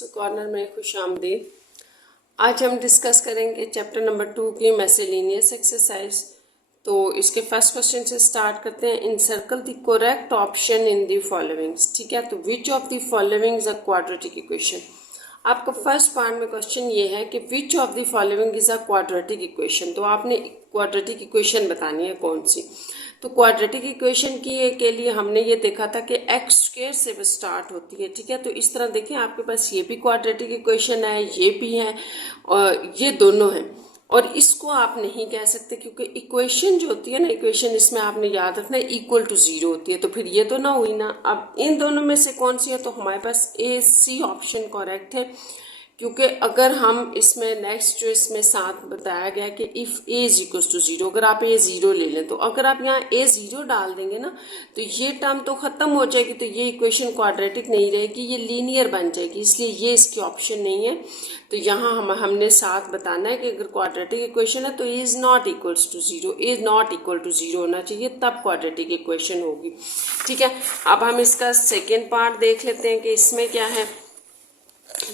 Master corner में खुश आमदीद। आज हम डिस्कस करेंगे चैप्टर नंबर 2 की मिसलेनियस एक्सरसाइज। तो इसके फर्स्ट क्वेश्चन से स्टार्ट करते हैं। Encircle the correct option in the followings. ठीक है, तो which of the following is a quadratic equation. आपका फर्स्ट पार्ट में क्वेश्चन ये है कि which of the following is a quadratic equation. तो आपने क्वाड्रेटिक इक्वेशन बतानी है कौन सी। तो क्वाड्रेटिक इक्वेशन के लिए हमने ये देखा था कि एक्स स्क्वायर से वो स्टार्ट होती है। ठीक है, तो इस तरह देखिए आपके पास ये भी क्वाड्रेटिक इक्वेशन है, ये भी है और ये दोनों हैं। और इसको आप नहीं कह सकते क्योंकि इक्वेशन जो होती है ना, इक्वेशन इसमें आपने याद रखना है इक्वल टू जीरो होती है। तो फिर ये तो ना हुई ना। अब इन दोनों में से कौन सी है, तो हमारे पास ए सी ऑप्शन करेक्ट है। क्योंकि अगर हम इसमें नेक्स्ट जो इसमें साथ बताया गया कि if a is equal to zero, अगर आप ए जीरो ले लें तो अगर आप यहाँ ए जीरो डाल देंगे ना तो ये टर्म तो ख़त्म हो जाएगी, तो ये इक्वेशन क्वाड्रेटिक नहीं रहेगी, ये लीनियर बन जाएगी, इसलिए ये इसकी ऑप्शन नहीं है। तो यहाँ हमने साथ बताना है कि अगर क्वाड्रेटिक इक्वेशन है तो a is not equals to zero, a is not equal to zero होना चाहिए, तब क्वाड्रेटिक इक्वेशन होगी। ठीक है, अब हम इसका सेकेंड पार्ट देख लेते हैं कि इसमें क्या है।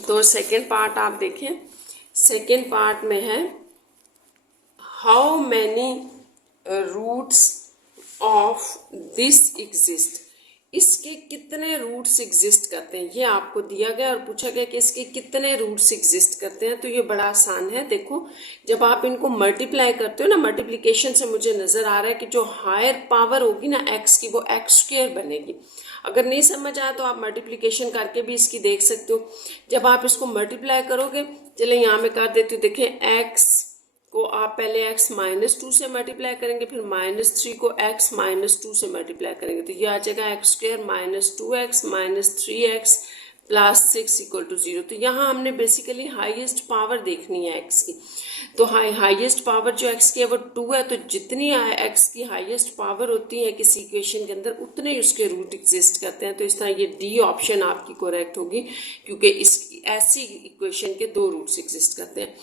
तो सेकेंड पार्ट आप देखें, सेकेंड पार्ट में है how many roots of this exist. इसके कितने रूट्स एग्जिस्ट करते हैं, ये आपको दिया गया और पूछा गया कि इसके कितने रूट्स एग्जिस्ट करते हैं। तो ये बड़ा आसान है। देखो जब आप इनको मल्टीप्लाई करते हो ना, मल्टीप्लिकेशन से मुझे नज़र आ रहा है कि जो हायर पावर होगी ना एक्स की, वो एक्स स्क्वायर बनेगी। अगर नहीं समझ आया तो आप मल्टीप्लिकेशन करके भी इसकी देख सकते हो। जब आप इसको मल्टीप्लाई करोगे, चले यहाँ में कर देती हूँ, देखें एक्स को आप पहले x -2 से मल्टीप्लाई करेंगे, फिर -3 को x -2 से मल्टीप्लाई करेंगे, तो ये आ जाएगा एक्स स्क्वायर -2x -3x +6 = 0। तो यहाँ हमने बेसिकली हाईएस्ट पावर देखनी है x की। तो हाईएस्ट पावर जो x की है वो 2 है। तो जितनी x की हाईएस्ट पावर होती है किसी इक्वेशन के अंदर, उतने ही उसके रूट एग्जिस्ट करते हैं। तो इस तरह ये डी ऑप्शन आपकी करेक्ट होगी, क्योंकि इस ऐसी इक्वेशन के 2 रूट्स एग्जिस्ट करते हैं।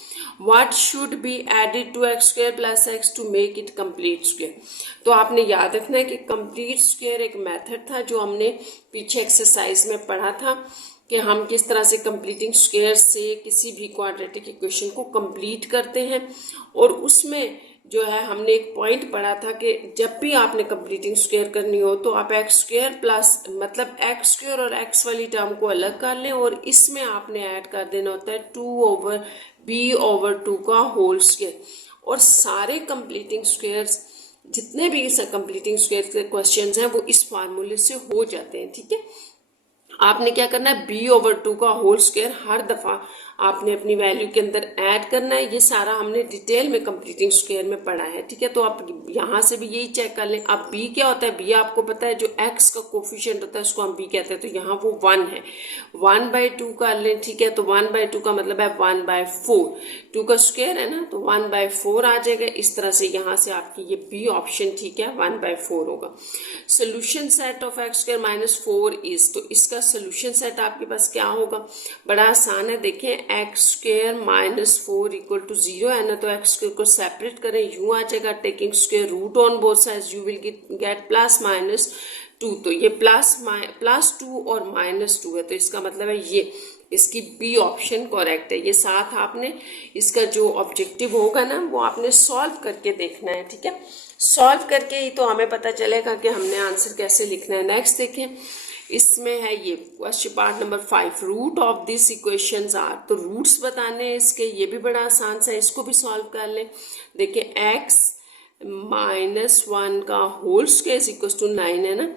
What should be added to x² + x to make it complete square. तो आपने याद रखना है कि कंप्लीट स्क्वायर एक मेथड था जो हमने पीछे एक्सरसाइज में पढ़ा था कि हम किस तरह से कंप्लीटिंग स्क्वायर से किसी भी क्वाड्रेटिक इक्वेशन को कंप्लीट करते हैं। और उसमें जो है हमने एक पॉइंट पढ़ा था कि जब भी आपने कंप्लीटिंग स्क्वायर करनी हो तो आप x² प्लस मतलब x² और x वाली टर्म को अलग कर लें और इसमें आपने ऐड कर देना होता है 2/b/2 का होल स्क्वायर। और सारे कंप्लीटिंग स्क्वायर्स जितने भी कंप्लीटिंग स्क्वायर के क्वेश्चंस हैं वो इस फार्मूले से हो जाते हैं। ठीक है, आपने क्या करना है, b/2 का होल स्क्वायर हर दफ़ा आपने अपनी वैल्यू के अंदर ऐड करना है। ये सारा हमने डिटेल में कंप्लीटिंग स्क्वायर में पढ़ा है। ठीक है, तो आप यहाँ से भी यही चेक कर लें। अब b क्या होता है, b आपको पता है जो x का कोफिशिएंट होता है उसको हम b कहते हैं, तो यहाँ वो 1 है। 1/2 कर लें। ठीक है, तो 1/2 का मतलब है 1/4, 2 का स्क्वायर है ना, तो 1/4 आ जाएगा। इस तरह से यहाँ से आपकी ये b ऑप्शन ठीक है 1/4 होगा। Solution set of x² - 4 is, तो इसका सोल्यूशन सेट आपके पास क्या होगा, बड़ा आसान है। देखें x² - 4 = 0 है ना, तो x² को सेपरेट करें, यूं आ जाएगा taking square root on both sides you will get +-2। तो ये +2 और -2 है, तो इसका मतलब है ये इसकी बी ऑप्शन करेक्ट है। ये साथ आपने इसका जो ऑब्जेक्टिव होगा ना वो आपने सॉल्व करके देखना है। ठीक है, सॉल्व करके ही तो हमें पता चलेगा कि हमने आंसर कैसे लिखना है। नेक्स्ट देखें, इसमें है ये question part number 5, root of this equations are. तो रूट्स बताने हैं इसके, ये भी बड़ा आसान सा है, इसको भी सॉल्व कर लें। देखिए x -1 का होल स्क्वायर = 9 है ना,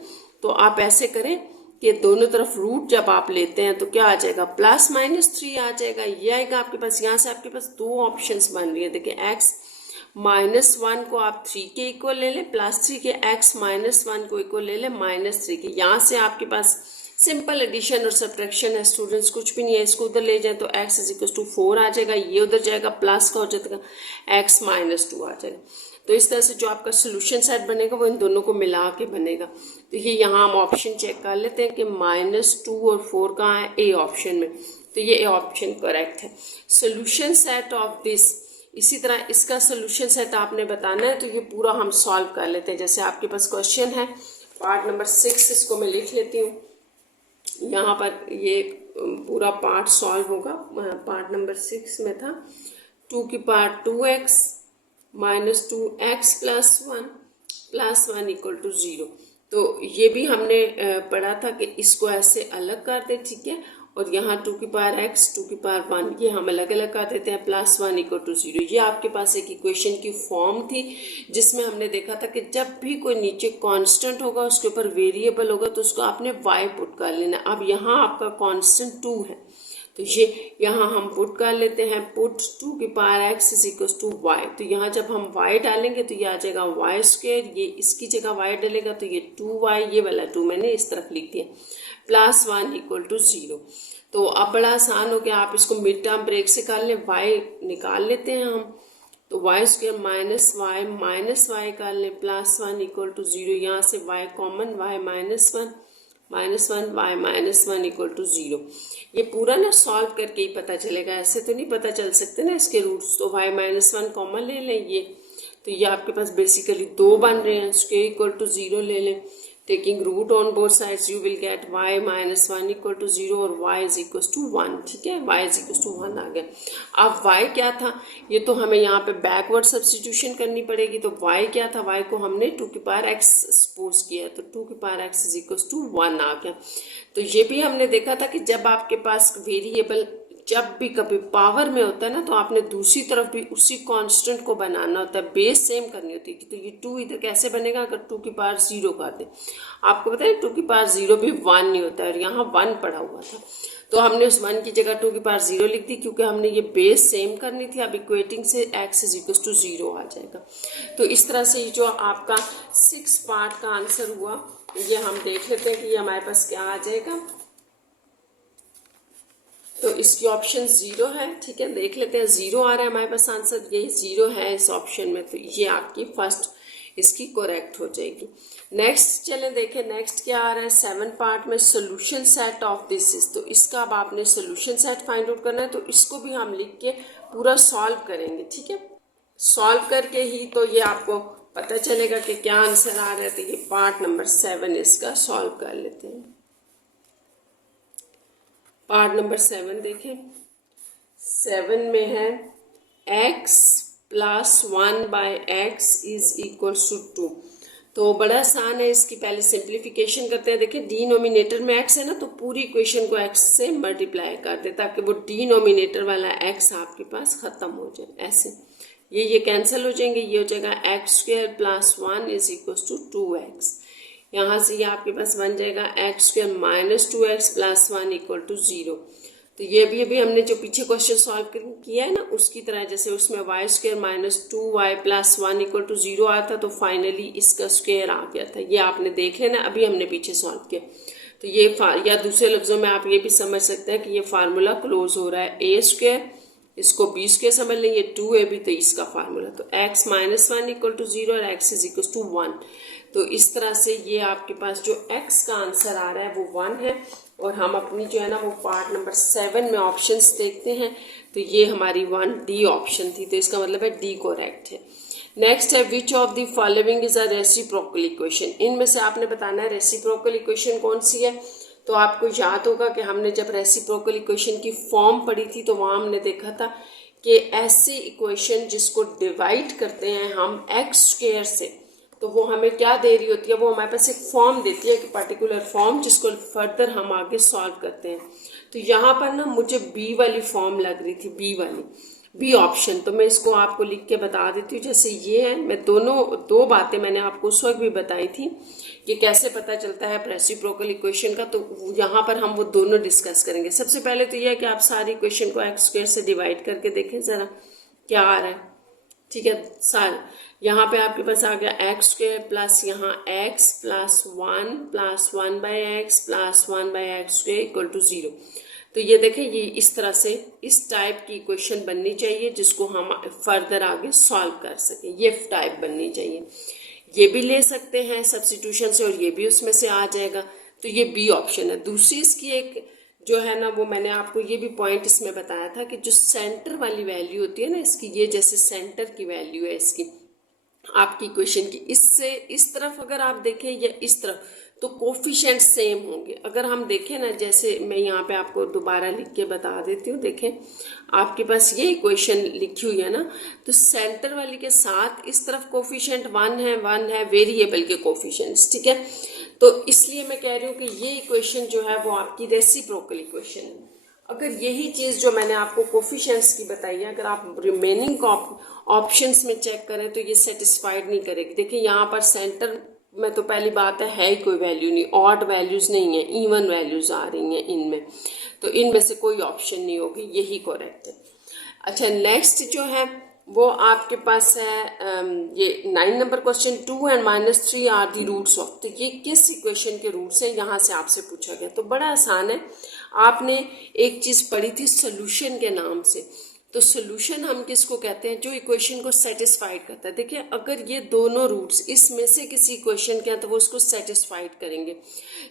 तो आप ऐसे करें कि दोनों तरफ रूट जब आप लेते हैं तो क्या आ जाएगा, +-3 आ जाएगा। ये आएगा आपके पास। यहाँ से आपके पास 2 ऑप्शंस बन रही है। देखिए x -1 को आप 3 के इक्वल ले लें, +3 के x -1 को इक्वल ले लें -3 के। यहाँ से आपके पास सिंपल एडिशन और सब्ट्रैक्शन है स्टूडेंट्स, कुछ भी नहीं है। इसको उधर ले जाए तो x = 4 आ जाएगा, ये उधर जाएगा प्लस का हो जाएगा x -2 आ जाएगा। तो इस तरह से जो आपका सोल्यूशन सेट बनेगा वो इन दोनों को मिला के बनेगा। तो ये यहाँ हम ऑप्शन चेक कर लेते हैं कि -2 और 4 कहाँ है, ए ऑप्शन में, तो ये ए ऑप्शन करेक्ट है। सोल्यूशन सेट ऑफ दिस, इसी तरह इसका सोल्यूशन सेट आपने बताना है, तो ये पूरा हम सॉल्व कर लेते हैं। जैसे आपके पास क्वेश्चन है पार्ट नंबर 6, इसको मैं लिख लेती हूँ। यहाँ पर ये पूरा पार्ट सॉल्व होगा। पार्ट नंबर 6 में था 2 की power 2x minus 2x plus one equal to 0। तो ये भी हमने पढ़ा था कि इसको ऐसे अलग कर दे, ठीक है, और यहाँ 2 की पावर x 2 की पावर 1 ये हम अलग अलग कर देते हैं, प्लस 1 इक्वल टू 0। ये आपके पास एक इक्वेशन की फॉर्म थी जिसमें हमने देखा था कि जब भी कोई नीचे कांस्टेंट होगा उसके ऊपर वेरिएबल होगा तो उसको आपने y पुट कर लेना। अब यहाँ आपका कांस्टेंट 2 है तो ये यहाँ हम पुट कर लेते हैं, पुट 2 की power x is equal to y. तो यहाँ जब हम y डालेंगे तो ये आ जाएगा वाई स्क्वेयर, ये इसकी जगह y डालेगा तो ये 2y, ये वाला 2 मैंने इस तरफ लिख दिया, प्लस 1 इक्वल टू 0। तो अब बड़ा आसान हो गया, आप इसको मिड टर्म ब्रेक से कर लें, y निकाल लेते हैं हम, तो वाई स्क्वेयर माइनस वाई कर लें, प्लस 1 इक्वल टू 0। यहाँ से y common, y minus one y minus 1 equal to 0। ये पूरा ना सॉल्व करके ही पता चलेगा, ऐसे तो नहीं पता चल सकते ना इसके रूट्स। तो y माइनस 1 कॉमन ले लें ये, तो ये आपके पास बेसिकली 2 बन रहे हैं, स्क्वेयर इक्वल टू 0 ले लें, taking root on both sides you will get y minus 1 equal to 0 और y इज इक्वल टू 1, ठीक है, y इज इक्वल टू 1 आ गया। अब y क्या था, ये तो हमें यहाँ पे बैकवर्ड सब्स्टिट्यूशन करनी पड़ेगी। तो y क्या था, y को हमने 2 की पावर x सपोज किया तो 2 की power x is equal to 1 आ गया। तो ये भी हमने देखा था कि जब आपके पास वेरिएबल जब भी कभी पावर में होता है ना तो आपने दूसरी तरफ भी उसी कांस्टेंट को बनाना होता है, बेस सेम करनी होती है। तो ये 2 इधर कैसे बनेगा, अगर 2 की पावर 0 कर दे, आपको पता है 2 की पावर 0 भी 1 नहीं होता है, और यहाँ 1 पड़ा हुआ था तो हमने उस 1 की जगह 2 की पावर 0 लिख दी क्योंकि हमने ये बेस सेम करनी थी। अब इक्वेटिंग से x इज इक्वल टू 0 आ जाएगा। तो इस तरह से जो आपका 6 पार्ट का आंसर हुआ ये हम देख लेते हैं कि ये हमारे पास क्या आ जाएगा। तो इसकी ऑप्शन 0 है, ठीक है, देख लेते हैं 0 आ रहा है हमारे पास आंसर, ये 0 है इस ऑप्शन में, तो ये आपकी फर्स्ट इसकी करेक्ट हो जाएगी। नेक्स्ट चलें देखें, नेक्स्ट क्या आ रहा है 7 पार्ट में solution set of this is. तो इसका अब आपने सोल्यूशन सेट फाइंड आउट करना है, तो इसको भी हम लिख के पूरा सॉल्व करेंगे, ठीक है, सॉल्व करके ही तो ये आपको पता चलेगा कि क्या आंसर आ रहा है। तो ये पार्ट नंबर 7 इसका सॉल्व कर लेते हैं। पार्ट नंबर 7 देखें, 7 में है x plus 1 by x is equal to 2। तो बड़ा आसान है, इसकी पहले सिंप्लीफिकेशन करते हैं। देखिए डिनोमिनेटर में x है ना, तो पूरी इक्वेशन को x से मल्टीप्लाई कर दे ताकि वो डिनोमिनेटर वाला x आपके पास ख़त्म हो जाए। ऐसे ये कैंसिल हो जाएंगे, ये हो जाएगा x square plus 1 is equal to 2x। यहाँ से ये आपके पास बन जाएगा x square minus 2x plus 1 equal to 0। तो ये भी हमने जो पीछे क्वेश्चन सॉल्व किया है ना उसकी तरह, जैसे उसमें y square minus 2y plus 1 equal to 0 आया था तो फाइनली इसका स्क्वेयर आ गया था। ये आपने देख लेना, अभी हमने पीछे सॉल्व किया। तो ये या दूसरे लफ्ज़ों में आप ये भी समझ सकते हैं कि ये फार्मूला क्लोज हो रहा है, ए स्क्वेयर इसको बी स्क्वेयर समझ लें, ये 2ab तो इसका फार्मूला, तो x माइनस 1 इक्वल टू 0 और x इज इक्वल टू 1। तो इस तरह से ये आपके पास जो x का आंसर आ रहा है वो 1 है। और हम अपनी जो है ना वो पार्ट नंबर 7 में ऑप्शंस देखते हैं, तो ये हमारी 1D ऑप्शन थी, तो इसका मतलब है D करेक्ट है। नेक्स्ट है which of the following is a reciprocal equation. इनमें से आपने बताना है रेसिप्रोकल इक्वेशन कौन सी है। तो आपको याद होगा कि हमने जब रेसिप्रोकल इक्वेशन की फॉर्म पढ़ी थी तो वहाँ हमने देखा था कि ऐसी इक्वेशन जिसको डिवाइड करते हैं हम एक्स स्क्वायर से, तो वो हमें क्या दे रही होती है, वो हमारे पास एक फॉर्म देती है, एक पर्टिकुलर फॉर्म जिसको फर्दर हम आगे सॉल्व करते हैं। तो यहाँ पर ना मुझे बी वाली फॉर्म लग रही थी, बी ऑप्शन, तो मैं इसको आपको लिख के बता देती हूँ। जैसे ये है, मैं दो बातें मैंने आपको उस वक्त भी बताई थी कि कैसे पता चलता है रेसिप्रोकल इक्वेशन का, तो यहाँ पर हम वो दोनों डिस्कस करेंगे। सबसे पहले तो यह है कि आप सारी इक्वेशन को एक्स स्क्वायर से डिवाइड करके देखें ज़रा क्या आ रहा है, ठीक है। यहाँ पे आपके पास आ गया एक्स स्क्वायर प्लस यहाँ x plus 1 by x plus 1 by x square equal to 0। तो ये देखें, ये इस तरह से इस टाइप की इक्वेशन बननी चाहिए जिसको हम फर्दर आगे सॉल्व कर सकें, ये टाइप बननी चाहिए। ये भी ले सकते हैं सब्स्टिट्यूशन से और ये भी उसमें से आ जाएगा, तो ये बी ऑप्शन है। दूसरी इसकी एक जो है ना वो मैंने आपको ये भी पॉइंट इसमें बताया था कि जो सेंटर वाली वैल्यू होती है ना इसकी, ये जैसे सेंटर की वैल्यू है इसकी आपकी इक्वेशन की, इससे इस तरफ अगर आप देखें या इस तरफ, तो कोफिशिएंट सेम होंगे। अगर हम देखें ना, जैसे मैं यहाँ पे आपको दोबारा लिख के बता देती हूँ, देखें आपके पास ये इक्वेशन लिखी हुई है ना, तो सेंटर वाली के साथ इस तरफ कोफिशिएंट 1 है वेरिएबल के कोफिशिएंट्स, ठीक है। तो इसलिए मैं कह रही हूँ कि ये इक्वेशन जो है वो आपकी रेसिप्रोकल इक्वेशन है। अगर यही चीज़ जो मैंने आपको कोफिशिएंट्स की बताई है, अगर आप रिमेनिंग ऑप्शंस में चेक करें तो ये सेटिस्फाइड नहीं करेगी। देखिए यहाँ पर सेंटर में तो पहली बात है ही कोई वैल्यू नहीं, ऑड वैल्यूज नहीं है, इवन वैल्यूज आ रही हैं इनमें, तो इनमें से कोई ऑप्शन नहीं होगी, यही करेक्ट है। अच्छा, नेक्स्ट जो है वो आपके पास है ये 9 number question, 2 and -3 are the roots of. तो ये किस इक्वेशन के रूट्स हैं, यहाँ से आपसे पूछा गया। तो बड़ा आसान है, आपने एक चीज़ पढ़ी थी सोल्यूशन के नाम से। तो सोल्यूशन हम किसको कहते हैं, जो इक्वेशन को सेटिस्फाइड करता है। देखिए अगर ये दोनों रूट्स इसमें से किसी इक्वेशन के हैं तो वो उसको सेटिस्फाइड करेंगे।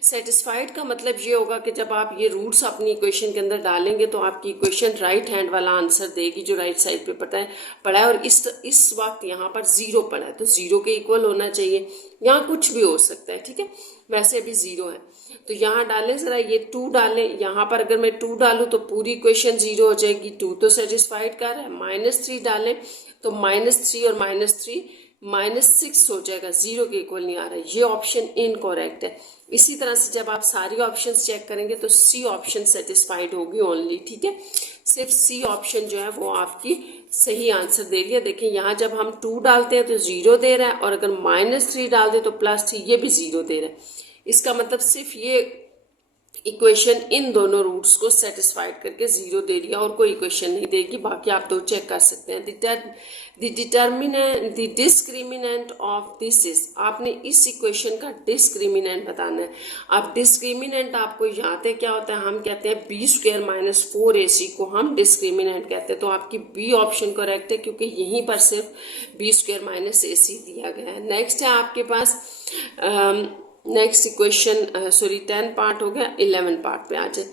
सेटिस्फाइड का मतलब ये होगा कि जब आप ये रूट्स अपनी इक्वेशन के अंदर डालेंगे तो आपकी इक्वेशन राइट हैंड वाला आंसर देगी जो राइट साइड पे पड़ा है। और इस वक्त यहाँ पर 0 पड़ा है तो 0 के इक्वल होना चाहिए। यहाँ कुछ भी हो सकता है, ठीक है, वैसे अभी 0 है। तो यहाँ डालें ज़रा, ये 2 डालें, यहाँ पर अगर मैं 2 डालूँ तो पूरी इक्वेशन 0 हो जाएगी। 2 तो सेटिस्फाइड कर रहा है। -3 डालें तो -3 और -3 -6 हो जाएगा, 0 के इक्वल नहीं आ रहा है। ये ऑप्शन इनकरेक्ट है। इसी तरह से जब आप सारी ऑप्शंस चेक करेंगे तो सी ऑप्शन सेटिस्फाइड होगी ओनली, ठीक है। सिर्फ सी ऑप्शन जो है वो आपकी सही आंसर दे रही है। देखिए यहाँ जब हम 2 डालते हैं तो 0 दे रहा है, और अगर -3 डाल दे तो +3, ये भी 0 दे रहा है। इसका मतलब सिर्फ ये इक्वेशन इन दोनों रूट्स को सेटिस्फाइड करके 0 दे रही है, और कोई इक्वेशन नहीं देगी। बाकी आप दो चेक कर सकते हैं। The discriminant of this is, आपने इस इक्वेशन का डिस्क्रिमिनेंट बताना है। अब डिस्क्रिमिनेंट आपको याद है क्या होता है, हम कहते हैं b² - 4ac को हम डिस्क्रिमिनेंट कहते हैं। तो आपकी बी ऑप्शन करेक्ट है, क्योंकि यहीं पर सिर्फ b² - ac दिया गया है। नेक्स्ट है आपके पास नेक्स्ट इक्वेशन 10 पार्ट हो गया, 11 पार्ट पे आ जाए।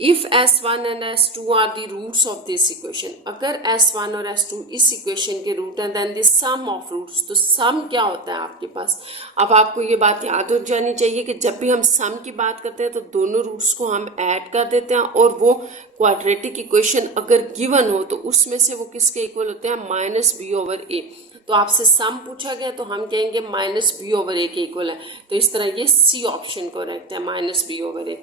If S1 and S2 are the roots of this equation, अगर S1 और S2 इस इक्वेशन के रूट हैं, then the sum of roots, तो सम क्या होता है आपके पास। अब आपको ये बात याद हो जानी चाहिए कि जब भी हम सम की बात करते हैं तो दोनों रूट्स को हम ऐड कर देते हैं, और वो क्वाड्रेटिक इक्वेशन अगर गिवन हो तो उसमें से वो किसके इक्वल होते हैं, -b/a। तो आपसे सम पूछा गया तो हम कहेंगे -b/a के इक्वल है। तो इस तरह ये सी ऑप्शन करेक्ट है, -b/a।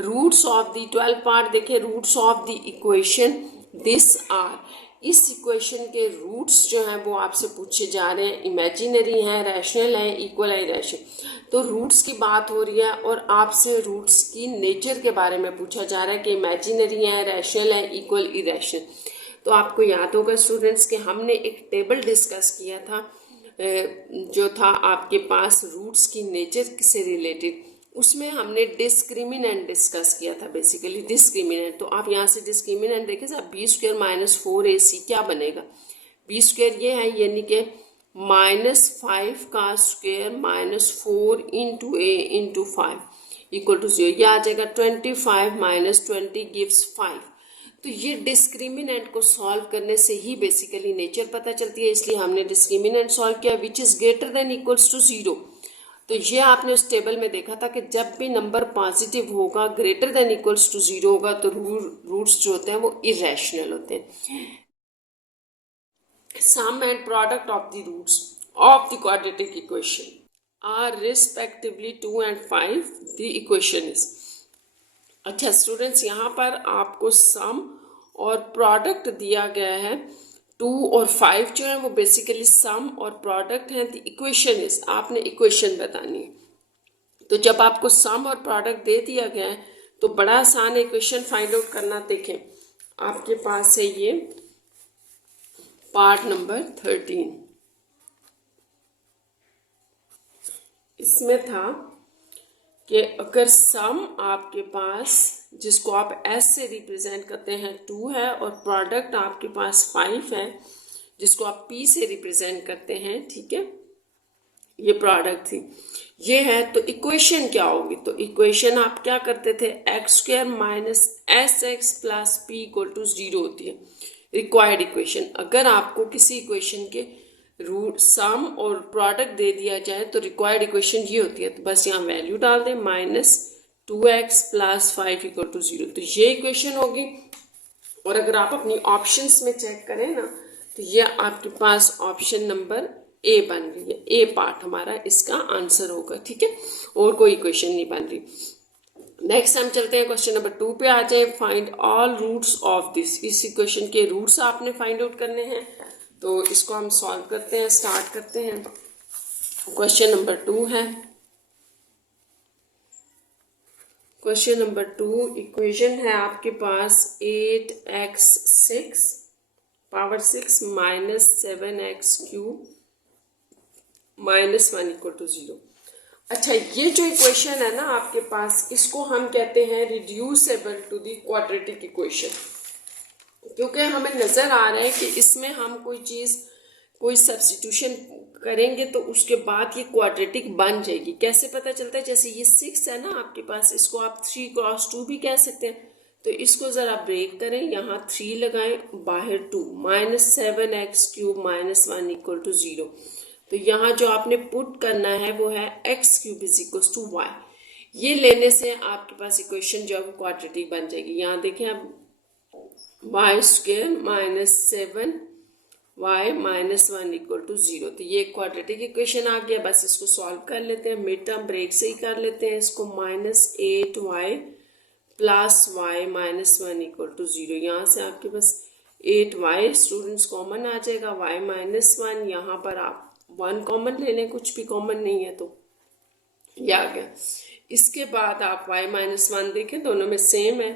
Roots of the 12 part, देखिए roots of the equation this are, इस इक्वेशन के रूट्स जो हैं वो आपसे पूछे जा रहे हैं। इमेजिनरी हैं, रैशनल हैं, इक्वल है, इरेशनल। तो रूट्स की बात हो रही है और आपसे रूट्स की नेचर के बारे में पूछा जा रहा है कि इमेजिनरी हैं, रैशनल हैं, इक्वल, इरेशनल। तो आपको याद होगा स्टूडेंट्स कि हमने एक टेबल डिस्कस किया था जो था आपके पास रूट्स की नेचर से रिलेटेड। उसमें हमने डिस्क्रिमिनेंट डिस्कस किया था, बेसिकली डिस्क्रिमिनेंट। तो आप यहाँ से डिस्क्रिमिनेंट देखें साहब, b² - 4ac क्या बनेगा। b² ये है, यानी कि -5 का स्क्वायर -4 × a × 5 = 0। यह आ जाएगा 25 - 20 गिव्स 5। तो ये डिस्क्रिमिनेंट को सॉल्व करने से ही बेसिकली नेचर पता चलती है, इसलिए हमने डिस्क्रिमिनेंट सॉल्व किया, which is greater than equals to 0। तो ये आपने उस टेबल में देखा था कि जब भी नंबर पॉजिटिव होगा, ग्रेटर देन इक्वल्स टू 0 होगा, तो रूट्स जो होते हैं वो इरेशनल होते हैं। Sum and product of the roots of the quadratic equation are respectively 2 and 5। The equation is, अच्छा स्टूडेंट्स, यहाँ पर आपको सम और प्रोडक्ट दिया गया है। 2 और 5 जो है वो बेसिकली सम और प्रोडक्ट हैं। द इक्वेशन इज, आपने इक्वेशन बतानी है। तो जब आपको सम और प्रोडक्ट दे दिया गया है तो बड़ा आसान है इक्वेशन फाइंड आउट करना। देखें आपके पास है ये पार्ट नंबर 13, इसमें था कि अगर सम आपके पास, जिसको आप s से रिप्रेजेंट करते हैं, 2 है, और प्रोडक्ट आपके पास 5 है, जिसको आप p से रिप्रेजेंट करते हैं, ठीक है, ये प्रोडक्ट थी, ये है। तो इक्वेशन क्या होगी, तो इक्वेशन आप क्या करते थे, x² - sx + p = 0 होती है रिक्वायर्ड इक्वेशन। अगर आपको किसी इक्वेशन के रूट सम और प्रोडक्ट दे दिया जाए तो रिक्वायर्ड इक्वेशन ये होती है। तो बस यहाँ वैल्यू डाल दें, -2x + 5 = 0। तो ये इक्वेशन होगी। और अगर आप अपनी ऑप्शंस में चेक करें ना, तो ये आपके पास ऑप्शन नंबर ए बन रही है। ए पार्ट हमारा इसका आंसर होगा, ठीक है, और कोई इक्वेशन नहीं बन रही। नेक्स्ट हम चलते हैं क्वेश्चन नंबर 2 पे आ जाए। Find all roots of this. इस इक्वेशन के रूट्स आपने फाइंड आउट करने हैं। तो इसको हम सॉल्व करते हैं, स्टार्ट करते हैं। क्वेश्चन नंबर 2 है। क्वेश्चन नंबर 2 इक्वेशन है आपके पास 8x6 पावर 6 -7x³ -1 = 0। अच्छा, ये जो इक्वेशन है ना आपके पास, इसको हम कहते हैं reducible to the quadratic equation, क्योंकि हमें नज़र आ रहा है कि इसमें हम कोई सब्स्टिट्यूशन करेंगे तो उसके बाद ये क्वाड्रेटिक बन जाएगी। कैसे पता चलता है? जैसे ये 6 है ना आपके पास, इसको आप 3×2 भी कह सकते हैं। तो इसको ज़रा ब्रेक करें, यहाँ 3 लगाएं, बाहर 2, -7x³ -1 = 0। तो यहाँ जो आपने पुट करना है वो है x³ = y। ये लेने से आपके पास इक्वेशन जो है वो क्वाड्रेटिक बन जाएगी। यहाँ देखें अब, y² -7y -1 = 0। तो ये क्वाड्रेटिक इक्वेशन आ गया। बस इसको सॉल्व कर लेते हैं, मिड टर्म ब्रेक से ही कर लेते हैं इसको। -8y + y -1 = 0। यहाँ से आपके पास 8y स्टूडेंट्स कॉमन आ जाएगा, y -1, यहाँ पर आप 1 कॉमन ले लें, कुछ भी कॉमन नहीं है तो ये आ गया। इसके बाद आप y -1 देखें, दोनों में सेम है,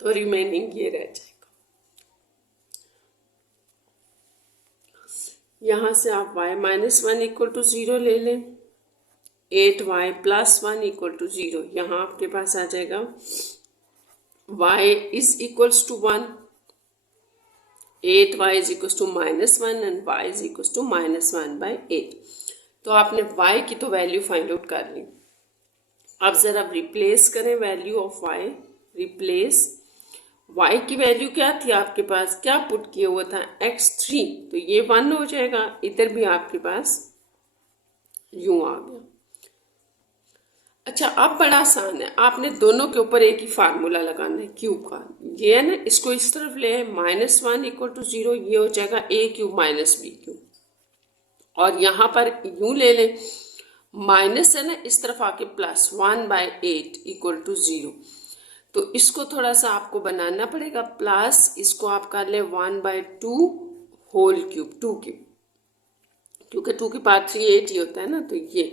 तो रिमेनिंग ये रह जाएगा। यहाँ से आप y -1 = 0 ले लें, 8y + 1 = 0। यहाँ आपके पास आ जाएगा y = 1, 8y = -1 एंड y = -1/8। तो आपने y की तो वैल्यू फाइंड आउट कर ली। अब ज़रा रिप्लेस करें value of y। Replace y की वैल्यू क्या थी आपके पास, क्या पुट किया हुआ था, x3, तो ये 1 हो जाएगा। इधर भी आपके पास यूं आ गया। अच्छा, अब बड़ा आसान है, आपने दोनों के ऊपर एक ही फार्मूला लगाना है क्यूब का। ये है ना, इसको इस तरफ ले, -1 = 0, ये हो जाएगा a³ - b³। और यहाँ पर यूं ले लें, माइनस है ना, इस तरफ आके +1/8 = 0। तो इसको थोड़ा सा आपको बनाना पड़ेगा, प्लस इसको आप कर ले 1/2 होल क्यूब, 2³, क्योंकि 2 की पावर 3 8 ही होता है ना। तो ये,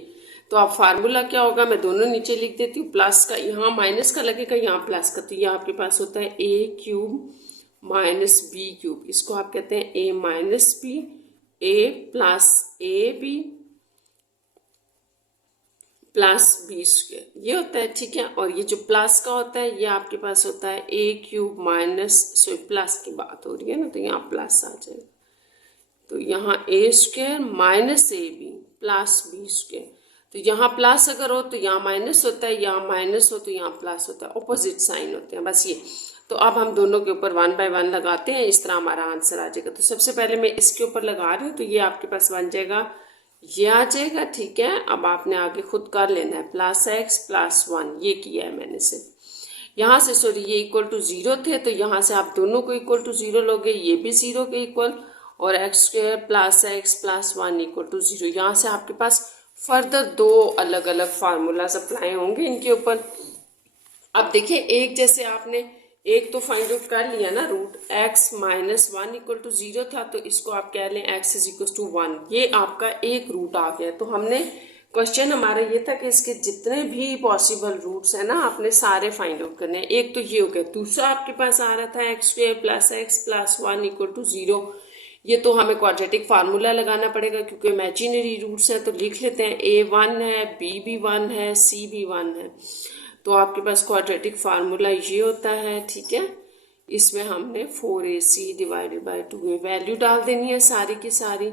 तो आप फार्मूला क्या होगा, मैं दोनों नीचे लिख देती हूँ। प्लस का यहाँ माइनस का लगेगा, यहाँ प्लस का, तो ये आपके पास होता है a³ - b³। इसको आप कहते हैं a - b, a + ab + b², ये होता है, ठीक है। और ये जो प्लस का होता है ये आपके पास होता है a³ प्लस की बात हो रही है ना, तो यहाँ प्लस आ जाएगा। तो यहाँ a² - ab + b²। तो यहाँ प्लस अगर हो तो यहाँ माइनस होता है, यहाँ माइनस हो तो यहाँ प्लस होता है, ऑपोजिट साइन होते हैं, बस ये। तो अब हम दोनों के ऊपर 1/1 लगाते हैं, इस तरह हमारा आंसर आ जाएगा। तो सबसे पहले मैं इसके ऊपर लगा रही हूँ, तो ये आपके पास बन जाएगा, ये आ जाएगा, ठीक है। अब आपने आगे खुद कर लेना है, +x + 1, ये किया है मैंने सिर्फ। यहाँ से सॉरी, ये = 0 थे, तो यहाँ से आप दोनों को = 0 लोगे, ये भी 0 के इक्वल, और x² + x + 1 = 0। यहाँ से आपके पास फर्दर 2 अलग अलग फार्मूलाज अप्लाई होंगे इनके ऊपर। अब देखिए, एक जैसे आपने एक तो फाइंड आउट कर लिया ना, रूट x - 1 = 0 था, तो इसको आप कह लें x = 1, ये आपका एक रूट आ गया। तो हमने क्वेश्चन हमारा ये था कि इसके जितने भी पॉसिबल रूट्स हैं ना, आपने सारे फाइंड आउट करने हैं। एक तो ये हो गया, दूसरा आपके पास आ रहा था x² + x + 1 = 0। ये तो हमें क्वाड्रेटिक फार्मूला लगाना पड़ेगा, क्योंकि इमेजिनरी रूट्स हैं। तो लिख लेते हैं, a 1 है, b भी 1 है, c भी 1 है। तो आपके पास क्वाड्रेटिक फार्मूला ये होता है, ठीक है। इसमें हमने 4ac / 2a वैल्यू डाल देनी है सारी की सारी।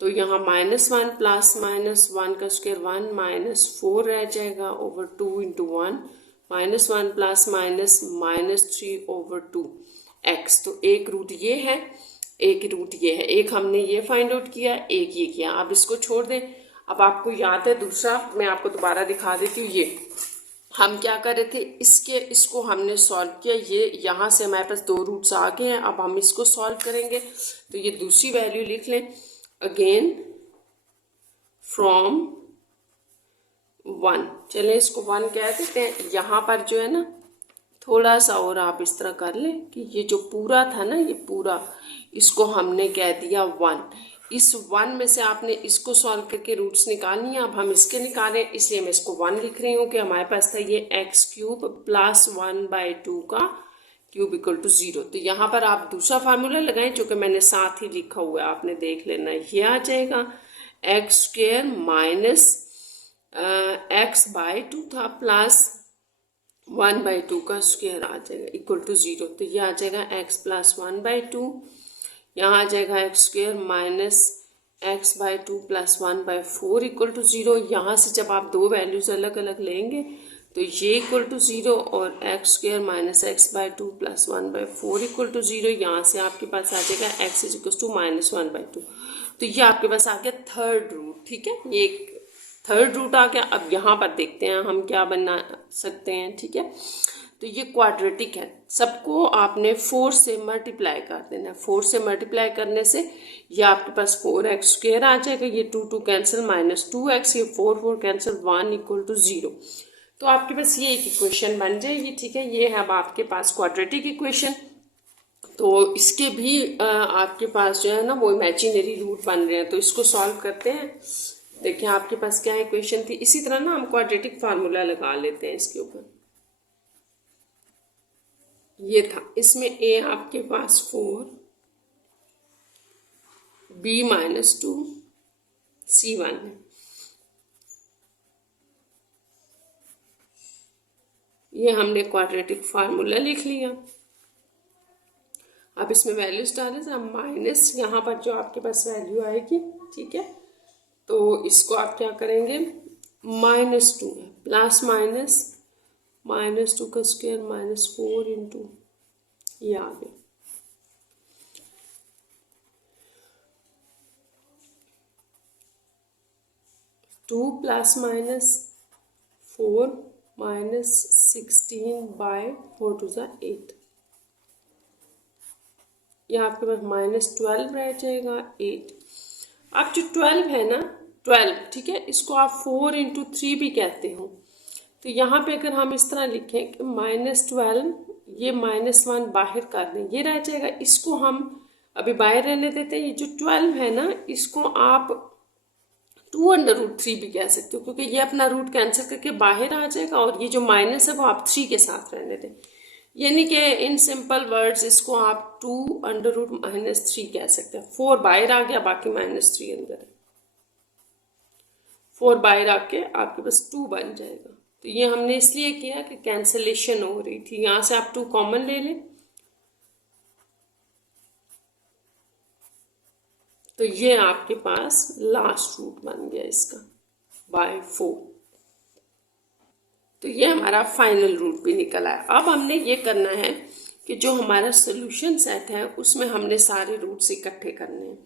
तो यहाँ -1 + -1 का स्क्वायर 1 - 4 रह जाएगा, ओवर 2 × 1, -1 + -3 / 2 x। तो एक रूट ये है, एक रूट ये है, एक हमने ये फाइंड आउट किया, एक ये किया। आप इसको छोड़ दें। अब आपको याद है दूसरा, मैं आपको दोबारा दिखा देती हूँ। ये हम क्या कर रहे थे, इसको हमने सॉल्व किया। ये यहाँ से हमारे पास 2 रूट्स आ गए हैं। अब हम इसको सॉल्व करेंगे। तो ये दूसरी वैल्यू लिख लें, अगेन फ्रॉम 1। चलें इसको 1 कह देते हैं। यहाँ पर जो है ना, थोड़ा सा और आप इस तरह कर लें कि ये जो पूरा था ना, ये पूरा, इसको हमने कह दिया 1। इस 1 में से आपने इसको सॉल्व करके रूट्स निकालनी है। अब हम इसके निकालें, इसलिए मैं इसको 1 लिख रही हूँ कि हमारे पास था ये x³ प्लस 1/2 का क्यूब इक्वल टू 0। तो यहाँ पर आप दूसरा फार्मूला लगाएं जो कि मैंने साथ ही लिखा हुआ है, आपने देख लेना। ये आ जाएगा x² माइनस x/2 था प्लस 1/2 का स्क्वायर आ जाएगा इक्वल टू 0। तो ये आ जाएगा x प्लस 1/2, यहाँ आ जाएगा x² minus x/2 plus 1/4 equal to 0। यहाँ से जब आप 2 वैल्यूज अलग अलग लेंगे तो ये इक्वल टू 0 और x² minus x/2 plus 1/4 equal to 0। यहाँ से आपके पास आ जाएगा x is equal to minus 1/2। तो ये आपके पास आ गया थर्ड रूट। ठीक है, ये एक थर्ड रूट आ गया। अब यहाँ पर देखते हैं हम क्या बना सकते हैं। ठीक है, तो ये क्वाड्रेटिक है, सबको आपने 4 से मल्टीप्लाई कर देना। 4 से मल्टीप्लाई करने से ये आपके पास 4x² आ जाएगा। ये 2 कैंसिल, माइनस 2x, ये 4 कैंसिल, 1 इक्वल टू 0। तो आपके पास ये एक इक्वेशन बन जाएगी। ठीक है, ये है अब आपके पास क्वाड्रेटिक इक्वेशन। तो इसके भी आपके पास जो है ना वो इमेजिनरी रूट बन रहे हैं। तो इसको सॉल्व करते हैं। देखिए आपके पास क्या इक्वेशन थी। इसी तरह ना हम क्वाड्रेटिक फार्मूला लगा लेते हैं इसके ऊपर। ये था, इसमें a आपके पास 4, b माइनस 2, c 1 है। ये हमने क्वाड्रेटिक फार्मूला लिख लिया। अब इसमें वैल्यूज डालें तो माइनस यहाँ पर जो आपके पास वैल्यू आएगी। ठीक है, तो इसको आप क्या करेंगे, -2 है, प्लस माइनस -2 का स्क्वायर -4 इंटू ये आ गया। टू प्लस -4 -16/4 टू ज़ा 8। ये आपके पास -12 रह जाएगा 8। अब जो 12 है ना, 12, ठीक है, इसको आप 4 इंटू 3 भी कहते हो। तो यहाँ पे अगर हम इस तरह लिखें कि -12, ये -1 बाहर कर दें, ये रह जाएगा। इसको हम अभी बाहर रहने देते हैं। ये जो 12 है ना, इसको आप 2√3 भी कह सकते हो, क्योंकि ये अपना रूट कैंसिल करके बाहर आ जाएगा और ये जो माइनस है वो आप 3 के साथ रहने दें। यानी कि इन सिंपल वर्ड्स इसको आप 2√-3 कह सकते हैं। 4 बाहर आ गया, बाकी -3 अंदर है। 4 बाहर आके आपके पास 2 बन जाएगा। तो ये हमने इसलिए किया कि कैंसलेशन हो रही थी। यहाँ से आप 2 कॉमन ले लें, तो ये आपके पास लास्ट रूट बन गया इसका /4। तो ये हमारा फाइनल रूट भी निकल आया। अब हमने ये करना है कि जो हमारा सोल्यूशन सेट है उसमें हमने सारे रूट्स इकट्ठे करने हैं।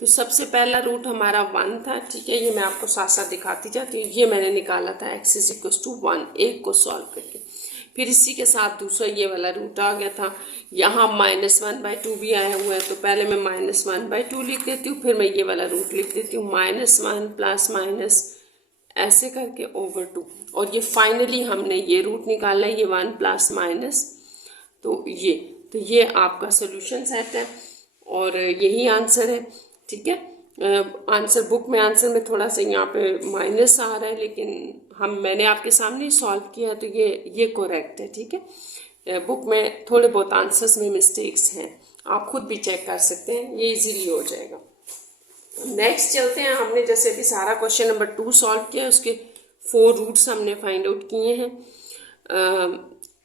तो सबसे पहला रूट हमारा 1 था। ठीक है, ये मैं आपको साथ साथ दिखाती जाती हूँ। ये मैंने निकाला था x इज इक्वल टू 1, एक को सॉल्व करके। फिर इसी के साथ दूसरा ये वाला रूट आ गया था। यहाँ -1/2 भी आया हुआ है, तो पहले मैं -1/2 लिख देती हूँ, फिर मैं ये वाला रूट लिख देती हूँ -1 प्लस माइनस ऐसे करके /2। और ये फाइनली हमने ये रूट निकाला है, ये 1 प्लस माइनस। तो ये आपका सोल्यूशन सेट है और यही आंसर है। ठीक है, आंसर बुक में आंसर में थोड़ा सा यहाँ पे माइनस आ रहा है, लेकिन मैंने आपके सामने सॉल्व किया है, तो ये करेक्ट है। ठीक है, बुक में थोड़े बहुत आंसर्स में मिस्टेक्स हैं, आप खुद भी चेक कर सकते हैं, ये इजीली हो जाएगा। नेक्स्ट चलते हैं। हमने जैसे अभी सारा क्वेश्चन नंबर 2 सॉल्व किया, उसके 4 रूट्स हमने फाइंड आउट किए हैं।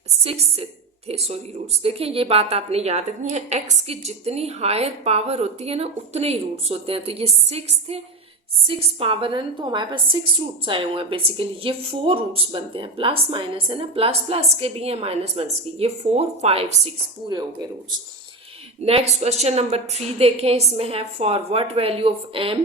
6 थे रूट्स। देखें, ये बात आपने याद रखनी है, x की जितनी हायर पावर होती है ना उतने ही रूट्स होते हैं। तो ये 6 थे, 6 पावर है ना, तो हमारे पास 6 रूट्स आए हुए हैं। बेसिकली ये 4 रूट्स बनते हैं, प्लस माइनस है ना, प्लस प्लस के भी हैं, माइनस माइनस के। ये 4, 5, 6 पूरे हो गए रूट्स। नेक्स्ट क्वेश्चन नंबर 3 देखें, इसमें है for what value of m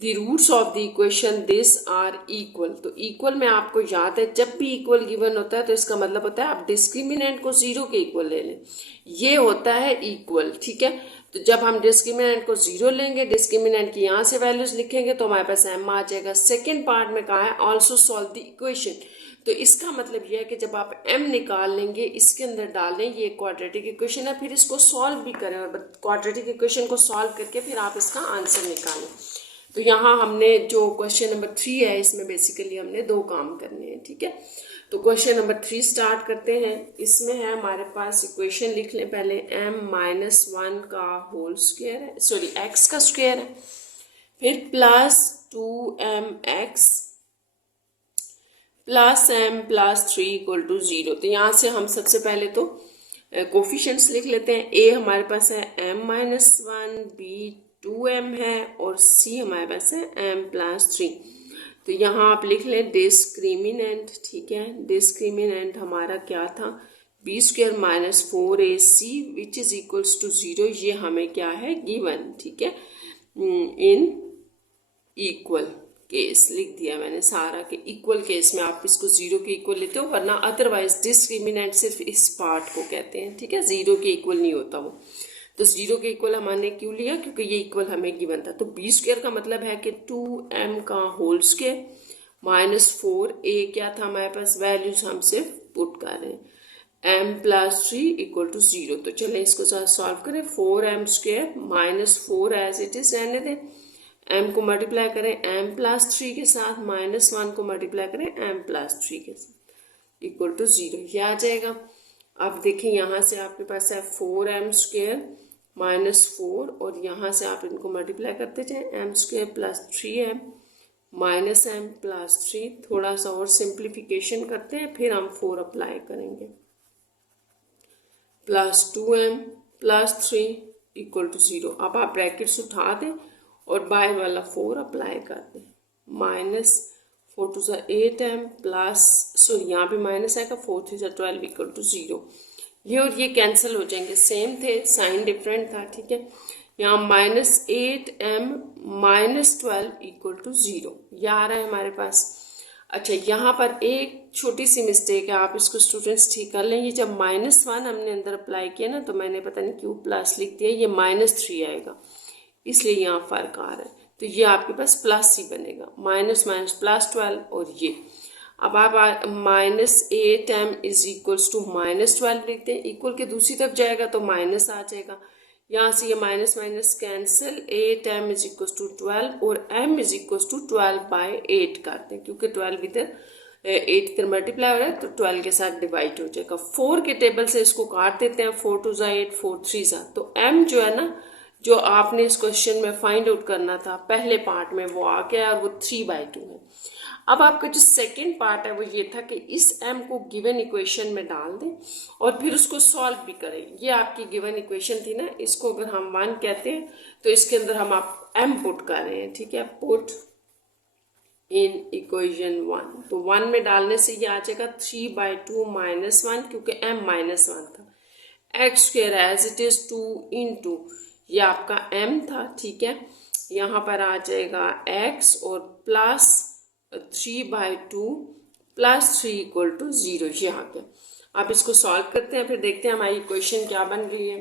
the roots of the equation this are equal. तो इक्वल में आपको याद है जब भी इक्वल गिवन होता है तो इसका मतलब होता है आप डिस्क्रिमिनेंट को जीरो के इक्वल ले लें, ये होता है इक्वल। ठीक है, तो जब हम डिस्क्रिमिनेंट को जीरो लेंगे, डिस्क्रिमिनेंट की यहाँ से वैल्यूज लिखेंगे तो हमारे पास m आ जाएगा। सेकेंड पार्ट में कहा है ऑल्सो सॉल्व द इक्वेशन, तो इसका मतलब यह है कि जब आप m निकाल लेंगे इसके अंदर डालें, ये क्वाड्रेटिक इक्वेशन है, फिर इसको सॉल्व भी करें और क्वाड्रेटिक इक्वेशन को सॉल्व करके फिर आप इसका आंसर निकालें। तो यहाँ हमने जो क्वेश्चन नंबर 3 है इसमें बेसिकली हमने दो काम करने हैं। ठीक है, तो क्वेश्चन नंबर 3 स्टार्ट करते हैं। इसमें है हमारे पास इक्वेशन लिख लें पहले, m-1 का होल स्क्वायर है, सॉरी x का स्क्वायर है, फिर plus 2mx plus m plus 3 equal to 0। तो यहाँ से हम सबसे पहले तो कोफिशिएंट्स लिख लेते हैं। a हमारे पास है m-1, b 2m है और c हमारे पास है m प्लस 3। तो यहाँ आप लिख लें डिस्क्रिमिनेंट। ठीक है, डिस्क्रिमिनेंट हमारा क्या था, b square minus 4ac which is equals to 0, ये हमें क्या है गिवन। ठीक है, इन इक्वल केस लिख दिया मैंने सारा के इक्वल केस में आप इसको जीरो के इक्वल लेते हो, वरना अदरवाइज डिस्क्रिमिनेंट सिर्फ इस पार्ट को कहते हैं। ठीक है, जीरो के इक्वल नहीं होता वो। तो जीरो के इक्वल हमने क्यों लिया, क्योंकि ये इक्वल हमें गिवन था। तो बी स्क्वायर का मतलब है कि 2m का होल स्क्वायर माइनस 4a क्या था हमारे पास, वैल्यूज हम सिर्फ पुट कर रहे हैं, m प्लस 3 इक्वल टू 0। तो चलें इसको सॉल्व करें, 4m square minus 4 as it is रहने दें, m को मल्टीप्लाई करें m प्लस 3 के साथ, माइनस 1 को मल्टीप्लाई करें m प्लस 3 के साथ इक्वल टू 0, ये आ जाएगा। अब देखिए यहाँ से आपके पास है 4m स्क्वायर माइनस 4 और यहाँ से आप इनको मल्टीप्लाई करते जाएं, m square plus 3m minus m plus 3। थोड़ा सा और सिंप्लीफिकेशन करते हैं, फिर हम 4 अप्लाई करेंगे, plus 2m plus 3 equal to 0। अब आप ब्रैकेट्स उठा दें और बाय वाला 4 अप्लाई कर दें, minus 4 to 8m plus, sorry यहाँ पे माइनस आएगा, 4 3 12 इक्वल टू 0। ये और ये कैंसिल हो जाएंगे, सेम थे, साइन डिफरेंट था। ठीक है, यहाँ minus 8m minus 12 equal to 0, यह आ रहा है हमारे पास। अच्छा, यहाँ पर एक छोटी सी मिस्टेक है, आप इसको स्टूडेंट्स ठीक कर लें। ये जब -1 हमने अंदर अप्लाई किया ना, तो मैंने पता नहीं क्यों प्लस लिख दिया, ये -3 आएगा, इसलिए यहाँ फर्क आ रहा है। तो ये आपके पास प्लस ही बनेगा, माइनस माइनस प्लस 12 और ये। अब आप minus 8m is equals to minus 12 लिखते हैं, इक्वल के दूसरी तरफ जाएगा तो माइनस आ जाएगा, यहाँ से ये minus minus cancel, 8m is equals to 12 और m इज इक्वल्स टू 12/8 करते हैं, क्योंकि 12 इधर 8 इधर मल्टीप्लाई हो रहा है तो 12 के साथ डिवाइड हो जाएगा। 4 के टेबल से इसको काट देते हैं, 4 2 8 4 3 तो m जो है ना, जो आपने इस क्वेश्चन में फाइंड आउट करना था पहले पार्ट में, वो आ गया और वो 3/2 है। अब आपका जो सेकंड पार्ट है वो ये था कि इस m को गिवन इक्वेशन में डाल दें और फिर उसको सॉल्व भी करें। ये आपकी गिवन इक्वेशन थी ना, इसको अगर हम 1 कहते हैं तो इसके अंदर हम आप m पुट कर रहे हैं। ठीक है, पुट इन इक्वेशन 1, तो 1 में डालने से ये आ जाएगा 3/2 माइनस 1, क्योंकि m -1 था, x square as it is 2 into ये आपका m था। ठीक है, यहाँ पर आ जाएगा x और प्लस 3/2 प्लस 3 इक्वल टू 0, ये आ गया। आप इसको सॉल्व करते हैं, फिर देखते हैं हमारी इक्वेशन क्या बन रही है।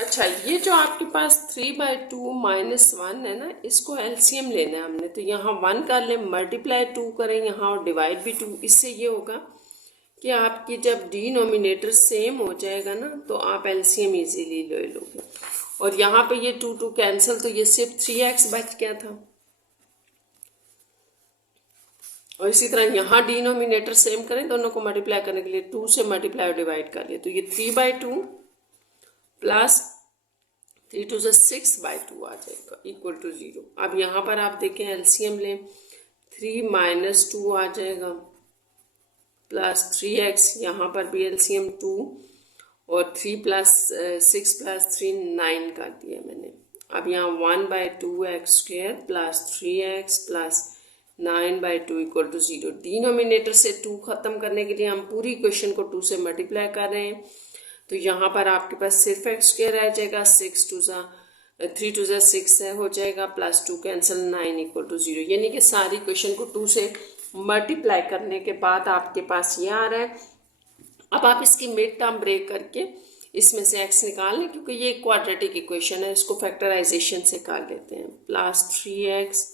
अच्छा, ये जो आपके पास 3/2 माइनस 1 है ना, इसको एलसीएम लेना है हमने, तो यहाँ 1 कर लें, मल्टीप्लाई 2 करें यहाँ और डिवाइड भी 2। इससे ये होगा कि आपकी जब डिनोमिनेटर सेम हो जाएगा ना तो आप एलसीएम इजीली ले लोगे, और यहाँ पे ये 2 2 कैंसिल, तो ये सिर्फ 3x बच गया था। और इसी तरह यहाँ डिनोमिनेटर सेम करें, दोनों को मल्टीप्लाई करने के लिए 2 से मल्टीप्लाई और डिवाइड कर लिया, तो ये 3/2 प्लस 3 2 6/2 आ जाएगा इक्वल टू 0। अब यहाँ पर आप देखें एलसीएम लें, 3 माइनस 2 आ जाएगा प्लस 3x, यहाँ पर भी एलसीएम 2 और 3 प्लस 6 प्लस 3 9 कर दिया मैंने, अब यहाँ 1/2x² plus 3x plus 9/2 equal to 0। Denominator से 2 खत्म करने के लिए हम पूरी इक्वेशन को 2 से मल्टीप्लाई कर रहे हैं। तो यहाँ पर आपके पास सिर्फ x² रह जाएगा, 3 2 6 है हो जाएगा, प्लस 2 कैंसिल, 9 इक्वल टू 0। यानी कि सारी इक्वेशन को 2 से मल्टीप्लाई करने के बाद आपके पास ये आ रहा है। अब आप इसकी मिड टर्म ब्रेक करके इसमें से x निकाल लें, क्योंकि ये क्वाड्रेटिक इक्वेशन है, इसको फैक्टराइजेशन से कर लेते हैं। Plus 3x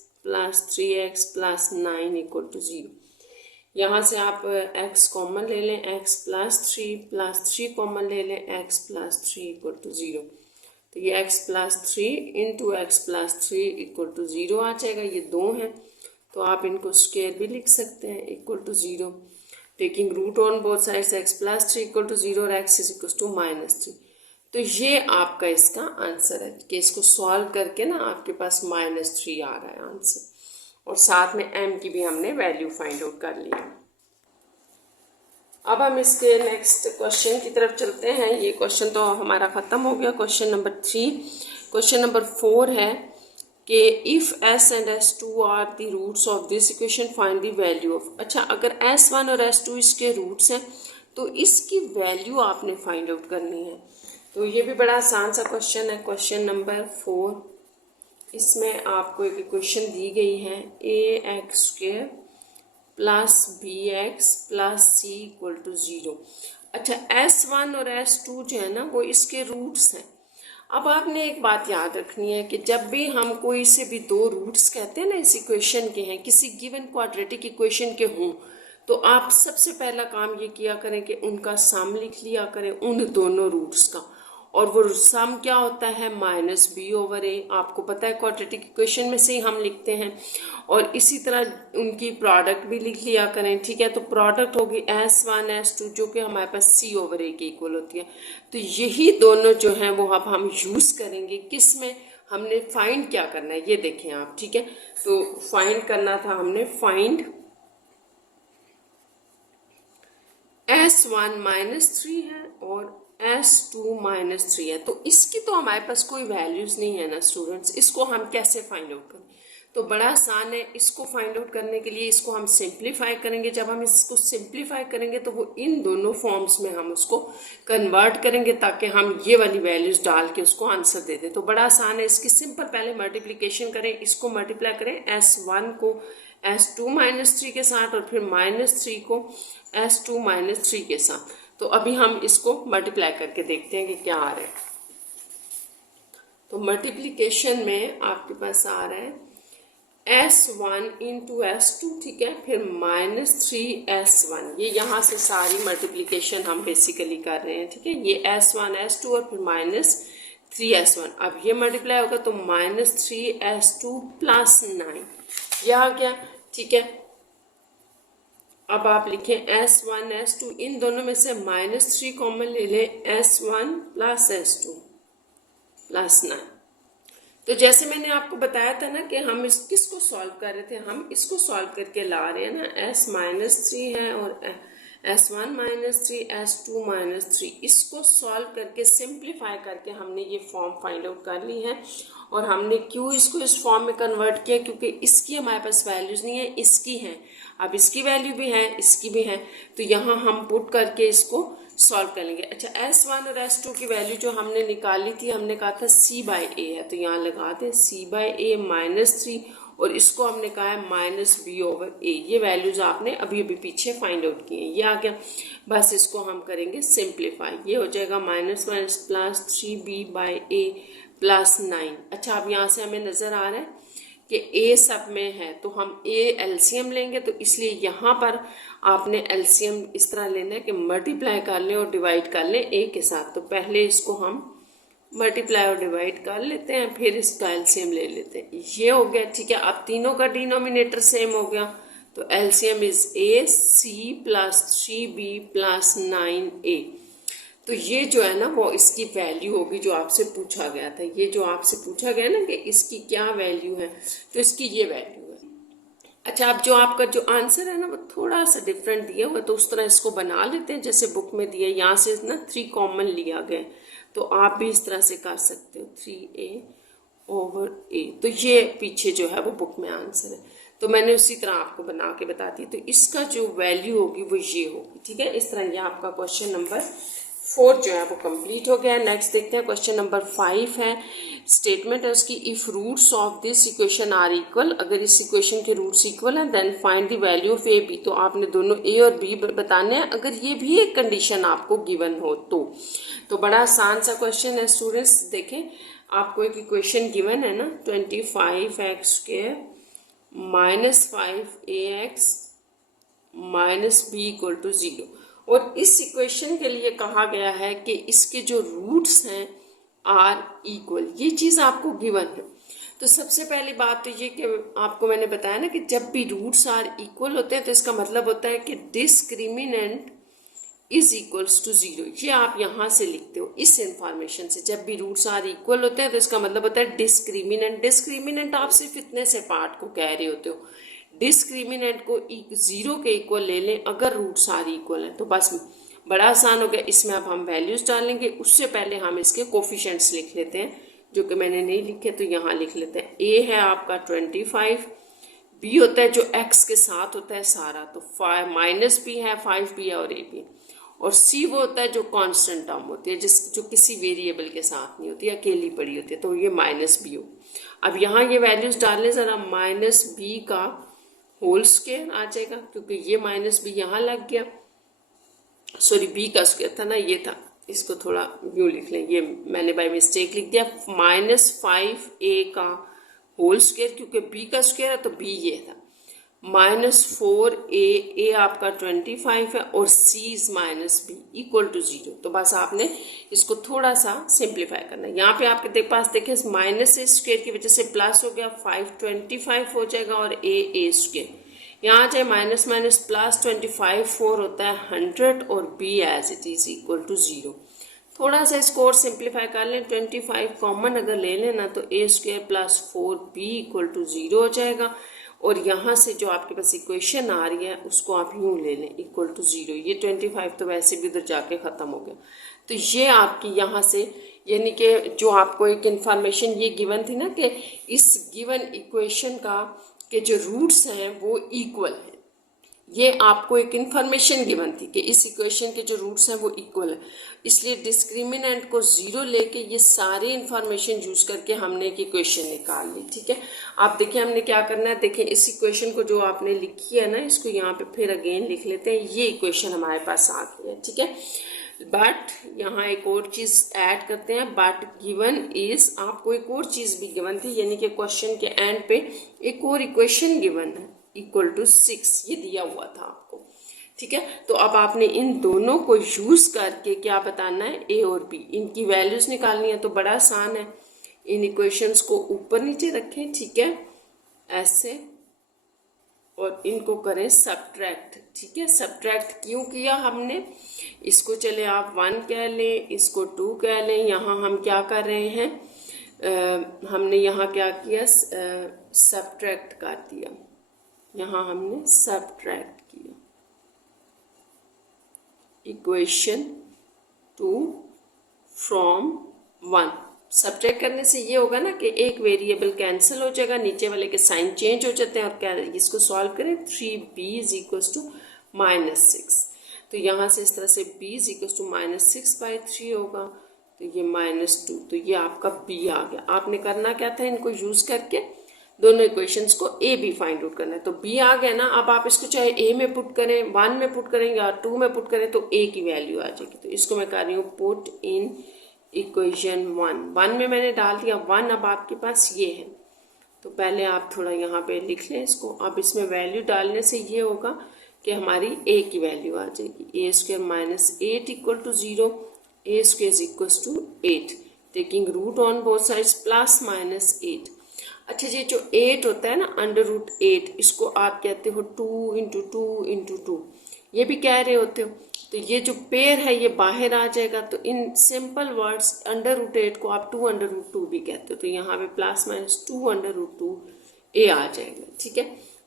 plus 9 equal to 0। यहाँ से आप x कॉमन ले लें, x प्लस 3 कॉमन ले लें, x प्लस 3 इक्वल टू 0। तो ये x plus 3 into x plus 3 equal to 0 आ जाएगा। ये 2 हैं तो आप इनको स्क्वायर भी लिख सकते हैं, equal to 0। Taking root on both sides, x plus 3 equal to 0 और x इज इक्वल टू -3। तो ये आपका इसका आंसर है कि इसको सॉल्व करके ना आपके पास -3 आ रहा है आंसर, और साथ में m की भी हमने वैल्यू फाइंड आउट कर लिया। अब हम इसके नेक्स्ट क्वेश्चन की तरफ चलते हैं। ये क्वेश्चन तो हमारा ख़त्म हो गया, क्वेश्चन नंबर 3। क्वेश्चन नंबर 4 है कि if s and s2 are the roots of this equation find the value of. अच्छा, अगर s1 और s2 इसके रूट्स हैं तो इसकी वैल्यू आपने फाइंड आउट करनी है। तो ये भी बड़ा आसान सा क्वेश्चन है, क्वेश्चन नंबर 4। इसमें आपको एक इक्वेशन दी गई है, ax² plus bx plus c equal to 0। अच्छा, s1 और s2 जो है ना वो इसके रूट्स हैं। अब आपने एक बात याद रखनी है कि जब भी हम कोई से भी 2 रूट्स कहते हैं ना इस इक्वेशन के हैं, किसी गिवन क्वाड्रेटिक इक्वेशन के हों, तो आप सबसे पहला काम ये किया करें कि उनका सम लिख लिया करें, उन दोनों रूट्स का। और वो सम क्या होता है, -b/a। आपको पता है क्वाड्रेटिक इक्वेशन में से ही हम लिखते हैं। और इसी तरह उनकी प्रोडक्ट भी लिख लिया करें, ठीक है। तो प्रोडक्ट होगी s1 s2 जो कि हमारे पास c/a के इक्वल होती है। तो यही दोनों जो हैं वो अब हम यूज़ करेंगे किस में, हमने फाइंड क्या करना है ये देखें आप, ठीक है। तो फाइंड करना था हमने, फाइंड s1 -3 है और s2 -3 है। तो इसकी तो हमारे पास कोई वैल्यूज़ नहीं है ना स्टूडेंट्स, इसको हम कैसे फाइंड आउट करें। तो बड़ा आसान है, इसको फाइंड आउट करने के लिए इसको हम सिंप्लीफाई करेंगे। जब हम इसको सिंप्लीफाई करेंगे तो वो इन दोनों फॉर्म्स में हम उसको कन्वर्ट करेंगे ताकि हम ये वाली वैल्यूज़ डाल के उसको आंसर दे दें। तो बड़ा आसान है, इसकी सिंपल पहले मल्टीप्लिकेशन करें, इसको मल्टीप्लाई करें s1 को s2 -3 के साथ और फिर -3 को s2 -3 के साथ। तो अभी हम इसको मल्टीप्लाई करके देखते हैं कि क्या आ रहा है। तो मल्टीप्लिकेशन में आपके पास आ रहा है s1 इंटू s2, ठीक है, फिर -3s1। ये यहाँ से सारी मल्टीप्लिकेशन हम बेसिकली कर रहे हैं, ठीक है। ये s1 s2 और फिर -3s1। अब ये मल्टीप्लाई होगा तो -3s2 प्लस 9, यह आ गया, ठीक है। अब आप लिखें s1 s2, इन दोनों में से -3 कॉमन ले लें, s1 प्लस s2 प्लस 9। तो जैसे मैंने आपको बताया था ना कि हम किसको सॉल्व कर रहे थे, हम इसको सॉल्व करके ला रहे हैं ना, s -3 है और s1 -3 s2 -3, इसको सॉल्व करके सिंप्लीफाई करके हमने ये फॉर्म फाइंड आउट कर ली है। और हमने क्यों इसको इस फॉर्म में कन्वर्ट किया, क्योंकि इसकी हमारे पास वैल्यूज़ नहीं है, इसकी है। अब इसकी वैल्यू भी है, इसकी भी है, तो यहाँ हम पुट करके इसको सॉल्व कर लेंगे। अच्छा, s1 और s2 की वैल्यू जो हमने निकाली थी, हमने कहा था c/a है, तो यहाँ लगा दें c/a -3, और इसको हमने कहा है -b/a। ये वैल्यूज आपने अभी अभी पीछे फाइंड आउट किए हैं, ये आ गया। बस इसको हम करेंगे सिंप्लीफाई, ये हो जाएगा -1 प्लस 3b/a प्लस 9। अच्छा, अब यहाँ से हमें नज़र आ रहा है कि a सब में है तो हम a एलसीएम लेंगे, तो इसलिए यहाँ पर आपने एलसीएम इस तरह लेना है कि मल्टीप्लाई कर लें और डिवाइड कर लें a के साथ। तो पहले इसको हम मल्टीप्लाई और डिवाइड कर लेते हैं, फिर इसका एलसीएम ले लेते हैं, ये हो गया, ठीक है। अब तीनों का डिनोमिनेटर सेम हो गया, तो LCM is a c plus 3b plus 9a। तो ये जो है ना वो इसकी वैल्यू होगी जो आपसे पूछा गया था। ये जो आपसे पूछा गया ना कि इसकी क्या वैल्यू है, तो इसकी ये वैल्यू है। अच्छा, अब जो आपका जो आंसर है ना वो थोड़ा सा डिफरेंट दिया हुआ, तो उस तरह इसको बना लेते हैं जैसे बुक में दिया। यहाँ से ना 3 कॉमन लिया गया, तो आप भी इस तरह से कर सकते हो, 3a ओवर ए। तो ये पीछे जो है वो बुक में आंसर है, तो मैंने उसी तरह आपको बना के बता दी। तो इसका जो वैल्यू होगी वो ये होगी, ठीक है। इस तरह ये आपका क्वेश्चन नंबर 4 जो है वो कंप्लीट हो गया। नेक्स्ट देखते हैं क्वेश्चन नंबर 5 है। स्टेटमेंट है उसकी, if roots of this equation are equal, अगर इस इक्वेशन के रूट्स इक्वल हैं then find the value of a b. तो आपने दोनों ए और बी बताने हैं, अगर ये भी एक कंडीशन आपको गिवन हो तो बड़ा आसान सा क्वेश्चन है स्टूडेंट्स। देखें, आपको एक इक्वेशन गिवन है ना, 25x² -5ax -b = 0, और इस इक्वेशन के लिए कहा गया है कि इसके जो रूट्स हैं आर इक्वल। ये चीज़ आपको गिवन है। तो सबसे पहली बात तो ये कि आपको मैंने बताया ना कि जब भी रूट्स आर इक्वल होते हैं तो इसका मतलब होता है कि डिस्क्रिमिनेंट इज इक्वल्स टू 0। ये आप यहाँ से लिखते हो इस इंफॉर्मेशन से। जब भी रूट्स आर इक्वल होते हैं तो इसका मतलब होता है डिस्क्रिमिनेंट आप सिर्फ इतने से पार्ट को कह रहे होते हो। डिस्क्रिमिनेंट को 0 के इक्वल ले लें अगर रूट्स आर इक्वल हैं, तो बस बड़ा आसान हो गया। इसमें अब हम वैल्यूज डालेंगे, उससे पहले हम इसके कोफिशिएंट्स लिख लेते हैं, जो कि मैंने नहीं लिखे तो यहाँ लिख लेते हैं। ए है आपका 25, बी होता है जो एक्स के साथ होता है सारा, तो -b है, 5b है और a b, और सी वो होता है जो कांस्टेंट टर्म होती है, जो किसी वेरिएबल के साथ नहीं होती, अकेली पड़ी होती है, तो ये -b हो। अब यहाँ ये वैल्यूज डालने ज़रा, -b का होल स्क्वायर आ जाएगा, क्योंकि ये -b यहाँ लग गया, सॉरी b का स्क्वायर था ना, ये था, इसको थोड़ा यूँ लिख लें, ये मैंने बाय मिस्टेक लिख दिया। -5a का होल स्क्वायर, क्योंकि b का स्क्वायर है तो b ये था, -4a आपका 25 है और c इज -b = 0। तो बस आपने इसको थोड़ा सा सिंप्लीफाई करना है। यहाँ पे आपके पास देखिए -a² की वजह से प्लस हो गया, 525 हो जाएगा, और a²। यहाँ जाए माइनस माइनस प्लस 25, 4 होता है 100, और b एज इट इज = 0। थोड़ा सा इसको और सिंप्लीफाई कर लें, 25 कॉमन अगर ले लेना तो a² + 4b = 0 हो जाएगा। और यहाँ से जो आपके पास इक्वेशन आ रही है उसको आप यूँ ले लें, =0। ये 25 तो वैसे भी उधर जाके ख़त्म हो गया। तो ये आपकी यहाँ से, यानी कि जो आपको एक इन्फॉर्मेशन ये गिवन थी ना कि इस गिवन इक्वेशन का के जो रूट्स हैं वो इक्वल हैं, ये आपको एक इन्फॉर्मेशन गिवन थी कि इस इक्वेशन के जो रूट्स हैं वो इक्वल है। इसलिए डिस्क्रिमिनेंट को 0 लेके ये सारी इन्फॉर्मेशन यूज करके हमने एक इक्वेशन निकाल ली, ठीक है। आप देखिए हमने क्या करना है, देखिए इस इक्वेशन को जो आपने लिखी है ना, इसको यहाँ पे फिर अगेन लिख लेते हैं। ये इक्वेशन हमारे पास आ गई है, ठीक है। बट यहाँ एक और चीज़ ऐड करते हैं, बट गिवन इज, आपको एक और चीज़ भी गिवन थी, यानी कि क्वेश्चन के एंड पे एक और इक्वेशन गिवन है =6, ये दिया हुआ था आपको, ठीक है। तो अब आपने इन दोनों को यूज करके क्या बताना है, ए और बी, इनकी वैल्यूज निकालनी है। तो बड़ा आसान है, इन इक्वेशंस को ऊपर नीचे रखें, ठीक है, ऐसे, और इनको करें सब्ट्रैक्ट, ठीक है। सब्ट्रैक्ट क्यों किया हमने, इसको चले आप 1 कह लें, इसको 2 कह लें। यहाँ हम क्या कर रहे हैं, हमने यहाँ क्या किया, सब्ट्रैक्ट कर दिया, यहाँ हमने सब्ट्रैक्ट किया इक्वेशन 2 फ्रॉम 1। सब्ट्रैक्ट करने से ये होगा ना कि एक वेरिएबल कैंसिल हो जाएगा, नीचे वाले के साइन चेंज हो जाते हैं, और क्या इसको सॉल्व करें, 3b = -6। तो यहाँ से इस तरह से b = -6/3 होगा, तो ये -2, तो ये आपका b आ गया। आपने करना क्या था, इनको यूज करके दोनों इक्वेशंस को ए बी फाइंड आउट करना है। तो बी आ गया ना, अब आप इसको चाहे ए में पुट करें, 1 में पुट करें या 2 में पुट करें, तो ए की वैल्यू आ जाएगी। तो इसको मैं कर रही हूँ पुट इन इक्वेशन 1 में मैंने डाल दिया 1। अब आपके पास ये है, तो पहले आप थोड़ा यहाँ पे लिख लें इसको। अब इसमें वैल्यू डालने से ये होगा कि हमारी ए की वैल्यू आ जाएगी, a² -8 = 0, a² = 8, taking root on both sides, +-8। अच्छा जी, जो 8 होता है ना, √8, इसको आप कहते हो 2 × 2 × 2, ये भी कह रहे होते हो। तो ये जो पेयर है ये बाहर आ जाएगा, तो इन सिंपल वर्ड्स √8 को आप 2 √2 भी कहते हो। तो यहाँ पे +-2 √2 a आ जाएगा, ठीक है।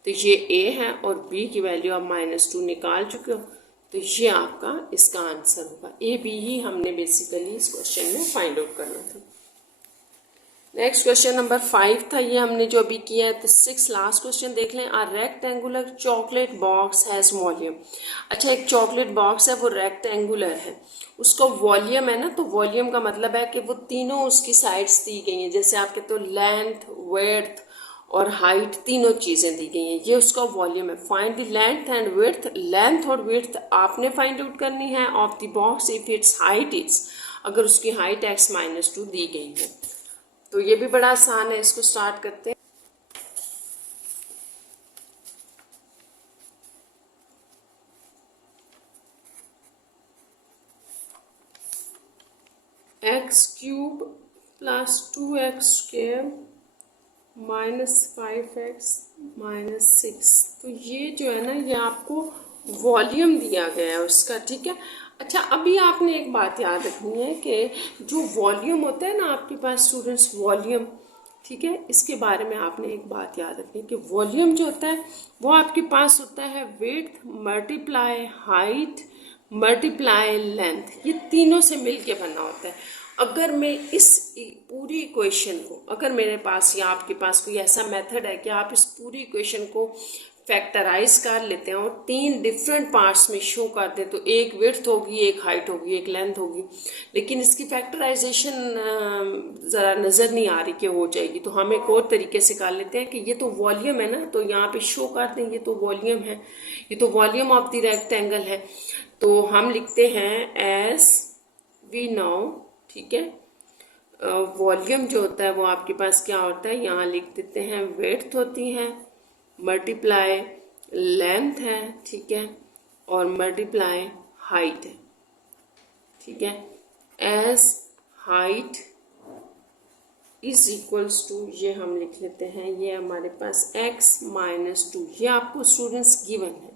तो ये a है और b की वैल्यू आप -2 निकाल चुके हो, तो ये आपका इसका आंसर होगा। a b ही हमने बेसिकली इस क्वेश्चन में फाइंड आउट करना था। नेक्स्ट क्वेश्चन नंबर 5 था, ये हमने जो अभी किया है। तो 6 लास्ट क्वेश्चन देख लें। A rectangular chocolate box has volume. अच्छा, एक चॉकलेट बॉक्स है वो रेक्टेंगुलर है, उसका वॉल्यूम है ना, तो वॉल्यूम का मतलब है कि वो तीनों उसकी साइड्स दी गई हैं, जैसे आपके तो लेंथ, विड्थ और हाइट तीनों चीज़ें दी गई हैं, ये उसका वॉल्यूम है। Find the length and width. Length और विड्थ आपने फाइंड आउट करनी है of the box if it's height is, अगर उसकी हाइट x-2 दी गई है। तो ये भी बड़ा आसान है, इसको स्टार्ट करते हैं। x³ plus 2x² -5x-6। तो ये जो है ना, ये आपको वॉल्यूम दिया गया है उसका, ठीक है। अच्छा, अभी आपने एक बात याद रखनी है कि जो वॉल्यूम होता है ना आपके पास स्टूडेंट्स, वॉल्यूम, ठीक है, इसके बारे में आपने एक बात याद रखनी है कि वॉल्यूम जो होता है वो आपके पास होता है width multiply height multiply length, ये तीनों से मिलके बना होता है। अगर मैं इस पूरी इक्वेशन को, अगर मेरे पास या आपके पास कोई ऐसा मेथड है कि आप इस पूरी इक्वेशन को फैक्टराइज कर लेते हैं और 3 डिफरेंट पार्ट्स में शो कर दें, तो एक विड्थ होगी, एक हाइट होगी, एक लेंथ होगी, लेकिन इसकी फैक्टराइजेशन ज़रा नज़र नहीं आ रही कि हो जाएगी, तो हम एक और तरीके से कर लेते हैं कि ये तो वॉल्यूम है ना, तो यहाँ पे शो कर दें ये तो वॉल्यूम है, ये तो वॉल्यूम ऑफ द रेक्टेंगल है। तो हम लिखते हैं एस वी नाउ, ठीक है, वॉल्यूम जो होता है वो आपके पास क्या होता है, यहाँ लिख देते हैं विड्थ होती है मल्टीप्लाई लेंथ है, ठीक है, और मल्टीप्लाई हाइट है, ठीक है। S height is equals to, ये हम लिख लेते हैं, ये हमारे पास x-2, ये आपको स्टूडेंट्स गिवन है,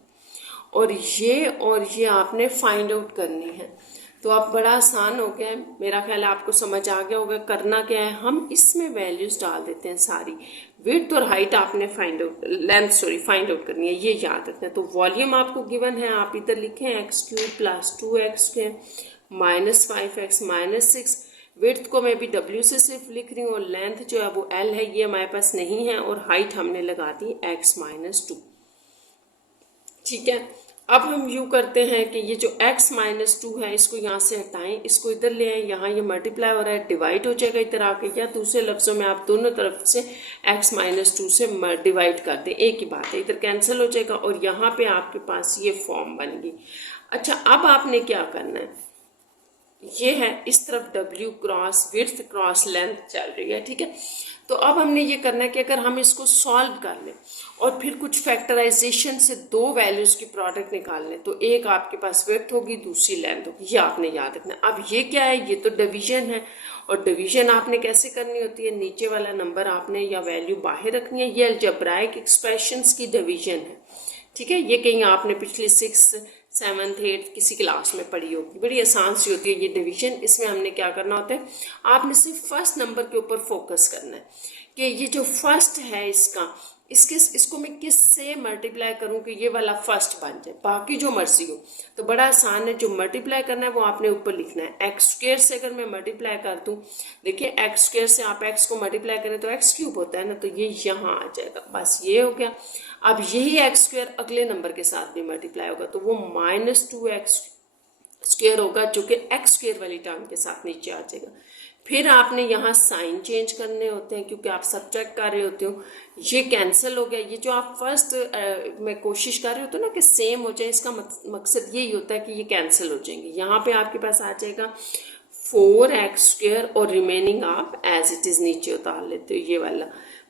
और ये आपने फाइंड आउट करनी है। तो अब बड़ा आसान हो गया है, मेरा ख्याल आपको समझ आ गया होगा। करना क्या है, हम इसमें वैल्यूज डाल देते हैं सारी। विड्थ और हाइट आपने फाइंड आउट करनी है, ये याद रखना है। तो वॉल्यूम आपको गिवन है, आप इधर लिखें x³ plus 2x² -5x-6। Width को मैं भी w से सिर्फ लिख रही हूँ, और लेंथ जो है वो l है, ये हमारे पास नहीं है, और हाइट हमने लगा दी x-2, ठीक है। अब हम यूँ करते हैं कि ये जो x-2 है इसको यहाँ से हटाएं, इसको इधर ले आए, यहाँ ये मल्टीप्लाई हो रहा है, डिवाइड हो जाएगा इधर आके, या दूसरे लफ्ज़ों में आप दोनों तरफ से x-2 से डिवाइड कर दें, एक ही बात है, इधर कैंसिल हो जाएगा, और यहाँ पे आपके पास ये फॉर्म बन गई। अच्छा, अब आपने क्या करना है, ये है इस तरफ w cross width cross length चल रही है, ठीक है। तो अब हमने ये करना है कि अगर हम इसको सॉल्व कर लें और फिर कुछ फैक्टराइजेशन से 2 वैल्यूज़ की प्रोडक्ट निकाल लें, तो एक आपके पास विड्थ होगी, दूसरी लेंथ होगी, ये आपने याद रखना है। अब ये क्या है, ये तो डिवीजन है, और डिवीजन आपने कैसे करनी होती है, नीचे वाला नंबर आपने या वैल्यू बाहर रखनी है, ये अलजेब्राइक एक्सप्रेशंस की डिवीजन है, ठीक है। ये कहीं आपने पिछले 6, 7th, 8th किसी क्लास में पढ़ी होगी, बड़ी आसान सी होती है ये डिवीजन। इसमें हमने क्या करना होता है, आपने सिर्फ फर्स्ट नंबर के ऊपर फोकस करना है कि ये जो फर्स्ट है इसको मैं किस से मल्टीप्लाई करूं कि ये वाला फर्स्ट बन जाए, बाकी जो मर्जी हो। तो बड़ा आसान है, जो मल्टीप्लाई करना है वो आपने ऊपर लिखना है। x² से अगर मैं मल्टीप्लाई कर दूं, देखिए x² से आप x को मल्टीप्लाई करें तो x³ होता है ना, तो ये यहाँ आ जाएगा, बस ये हो गया। अब यही x² अगले नंबर के साथ भी मल्टीप्लाई होगा, तो वो -2x² होगा, जो कि x² वाली टर्म के साथ नीचे आ जाएगा। फिर आपने यहाँ साइन चेंज करने होते हैं, क्योंकि आप सब्ट्रैक्ट कर रहे होते हो, ये कैंसिल हो गया। ये जो आप फर्स्ट में कोशिश कर रहे होते हो ना कि सेम हो जाए, इसका मकसद यही होता है कि ये कैंसिल हो जाएंगे। यहाँ पे आपके पास आ जाएगा 4x² और रिमेनिंग आप एज इट इज़ नीचे उतार लेते हो, ये वाला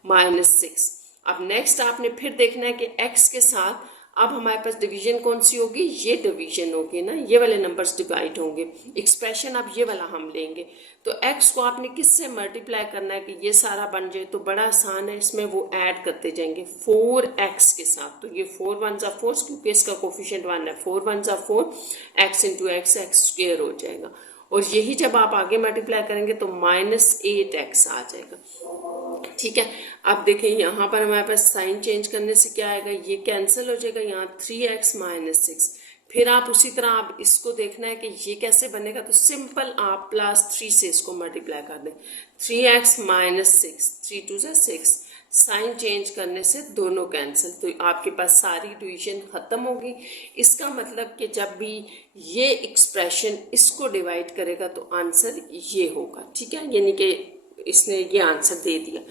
-6। अब नेक्स्ट आपने फिर देखना है कि x के साथ अब हमारे पास डिवीजन कौन सी होगी, ये डिवीजन होगी ना, ये वाले नंबर्स डिवाइड होंगे। एक्सप्रेशन अब ये वाला हम लेंगे, तो x को आपने किससे मल्टीप्लाई करना है कि ये सारा बन जाए, तो बड़ा आसान है, इसमें वो ऐड करते जाएंगे 4x के साथ। तो ये 4 1 जा 4, क्योंकि इसका कोफिशिएंट 1 है, 4 1 जा 4, x × x x² हो जाएगा, और यही जब आप आगे मल्टीप्लाई करेंगे तो -8x आ जाएगा, ठीक है। अब देखें यहाँ पर हमारे पास साइन चेंज करने से क्या आएगा, ये कैंसिल हो जाएगा, यहाँ 3x - 6 फिर आप उसी तरह आप इसको देखना है कि ये कैसे बनेगा, तो सिंपल आप +3 से इसको मल्टीप्लाई कर दें। 3x - 6, 3 2 = 6, साइन चेंज करने से दोनों कैंसिल, तो आपके पास सारी डिवीजन ख़त्म होगी। इसका मतलब कि जब भी ये एक्सप्रेशन इसको डिवाइड करेगा तो आंसर ये होगा, ठीक है, यानी कि इसने ये आंसर दे दिया।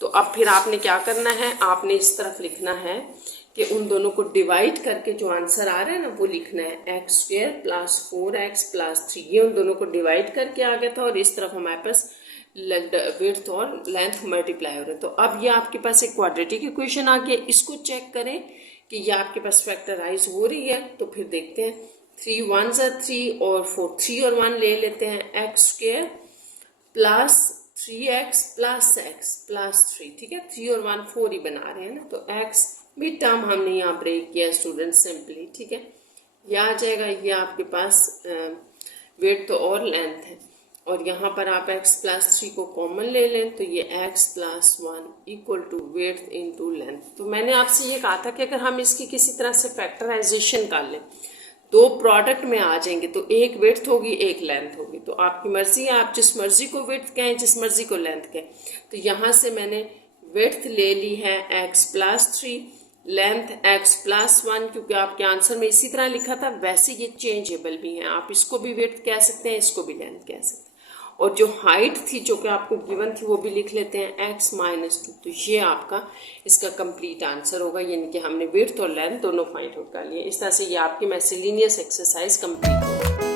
तो अब फिर आपने क्या करना है, आपने इस तरफ लिखना है कि उन दोनों को डिवाइड करके जो आंसर आ रहा है ना वो लिखना है x² + 4x + 3, ये उन दोनों को डिवाइड करके आ गया था और इस तरफ हमारे पास विड्थ और लेंथ मल्टीप्लाई हो रहे हैं। तो अब ये आपके पास एक क्वाड्रेटिक इक्वेशन आ गया। इसको चेक करें कि ये आपके पास फैक्टराइज हो रही है, तो फिर देखते हैं। 3 1 = 3 और 4, 3 और 1 ले लेते हैं, x² + 3x + x + 3, ठीक है, 3 और 1 4 ही बना रहे हैं ना, तो x भी टर्म हमने यहाँ ब्रेक किया स्टूडेंट सिंपली, ठीक है, यह आ जाएगा। ये आपके पास विड्थ और लेंथ है और यहाँ पर आप x + 3 को कॉमन ले लें, तो ये x + 1 = विड्थ × लेंथ। तो मैंने आपसे ये कहा था कि अगर हम इसकी किसी तरह से फैक्टराइजेशन कर लें, दो प्रोडक्ट में आ जाएंगे, तो एक विड्थ होगी एक लेंथ होगी। तो आपकी मर्जी है, आप जिस मर्जी को विड्थ कहें, जिस मर्जी को लेंथ कहें। तो यहाँ से मैंने विड्थ ले ली है x + 3, लेंथ x + 1, क्योंकि आपके आंसर में इसी तरह लिखा था। वैसे ये चेंजेबल भी हैं, आप इसको भी विड्थ कह सकते हैं, इसको भी लेंथ कह सकते हैं। और जो हाइट थी जो कि आपको गिवन थी वो भी लिख लेते हैं, x - 2। तो ये आपका इसका कंप्लीट आंसर होगा, यानी कि हमने विड्थ और लेंथ दोनों फाइंड आउट कर लिए। इस तरह से ये आपकी मिसलेनियस एक्सरसाइज कंप्लीट होगी।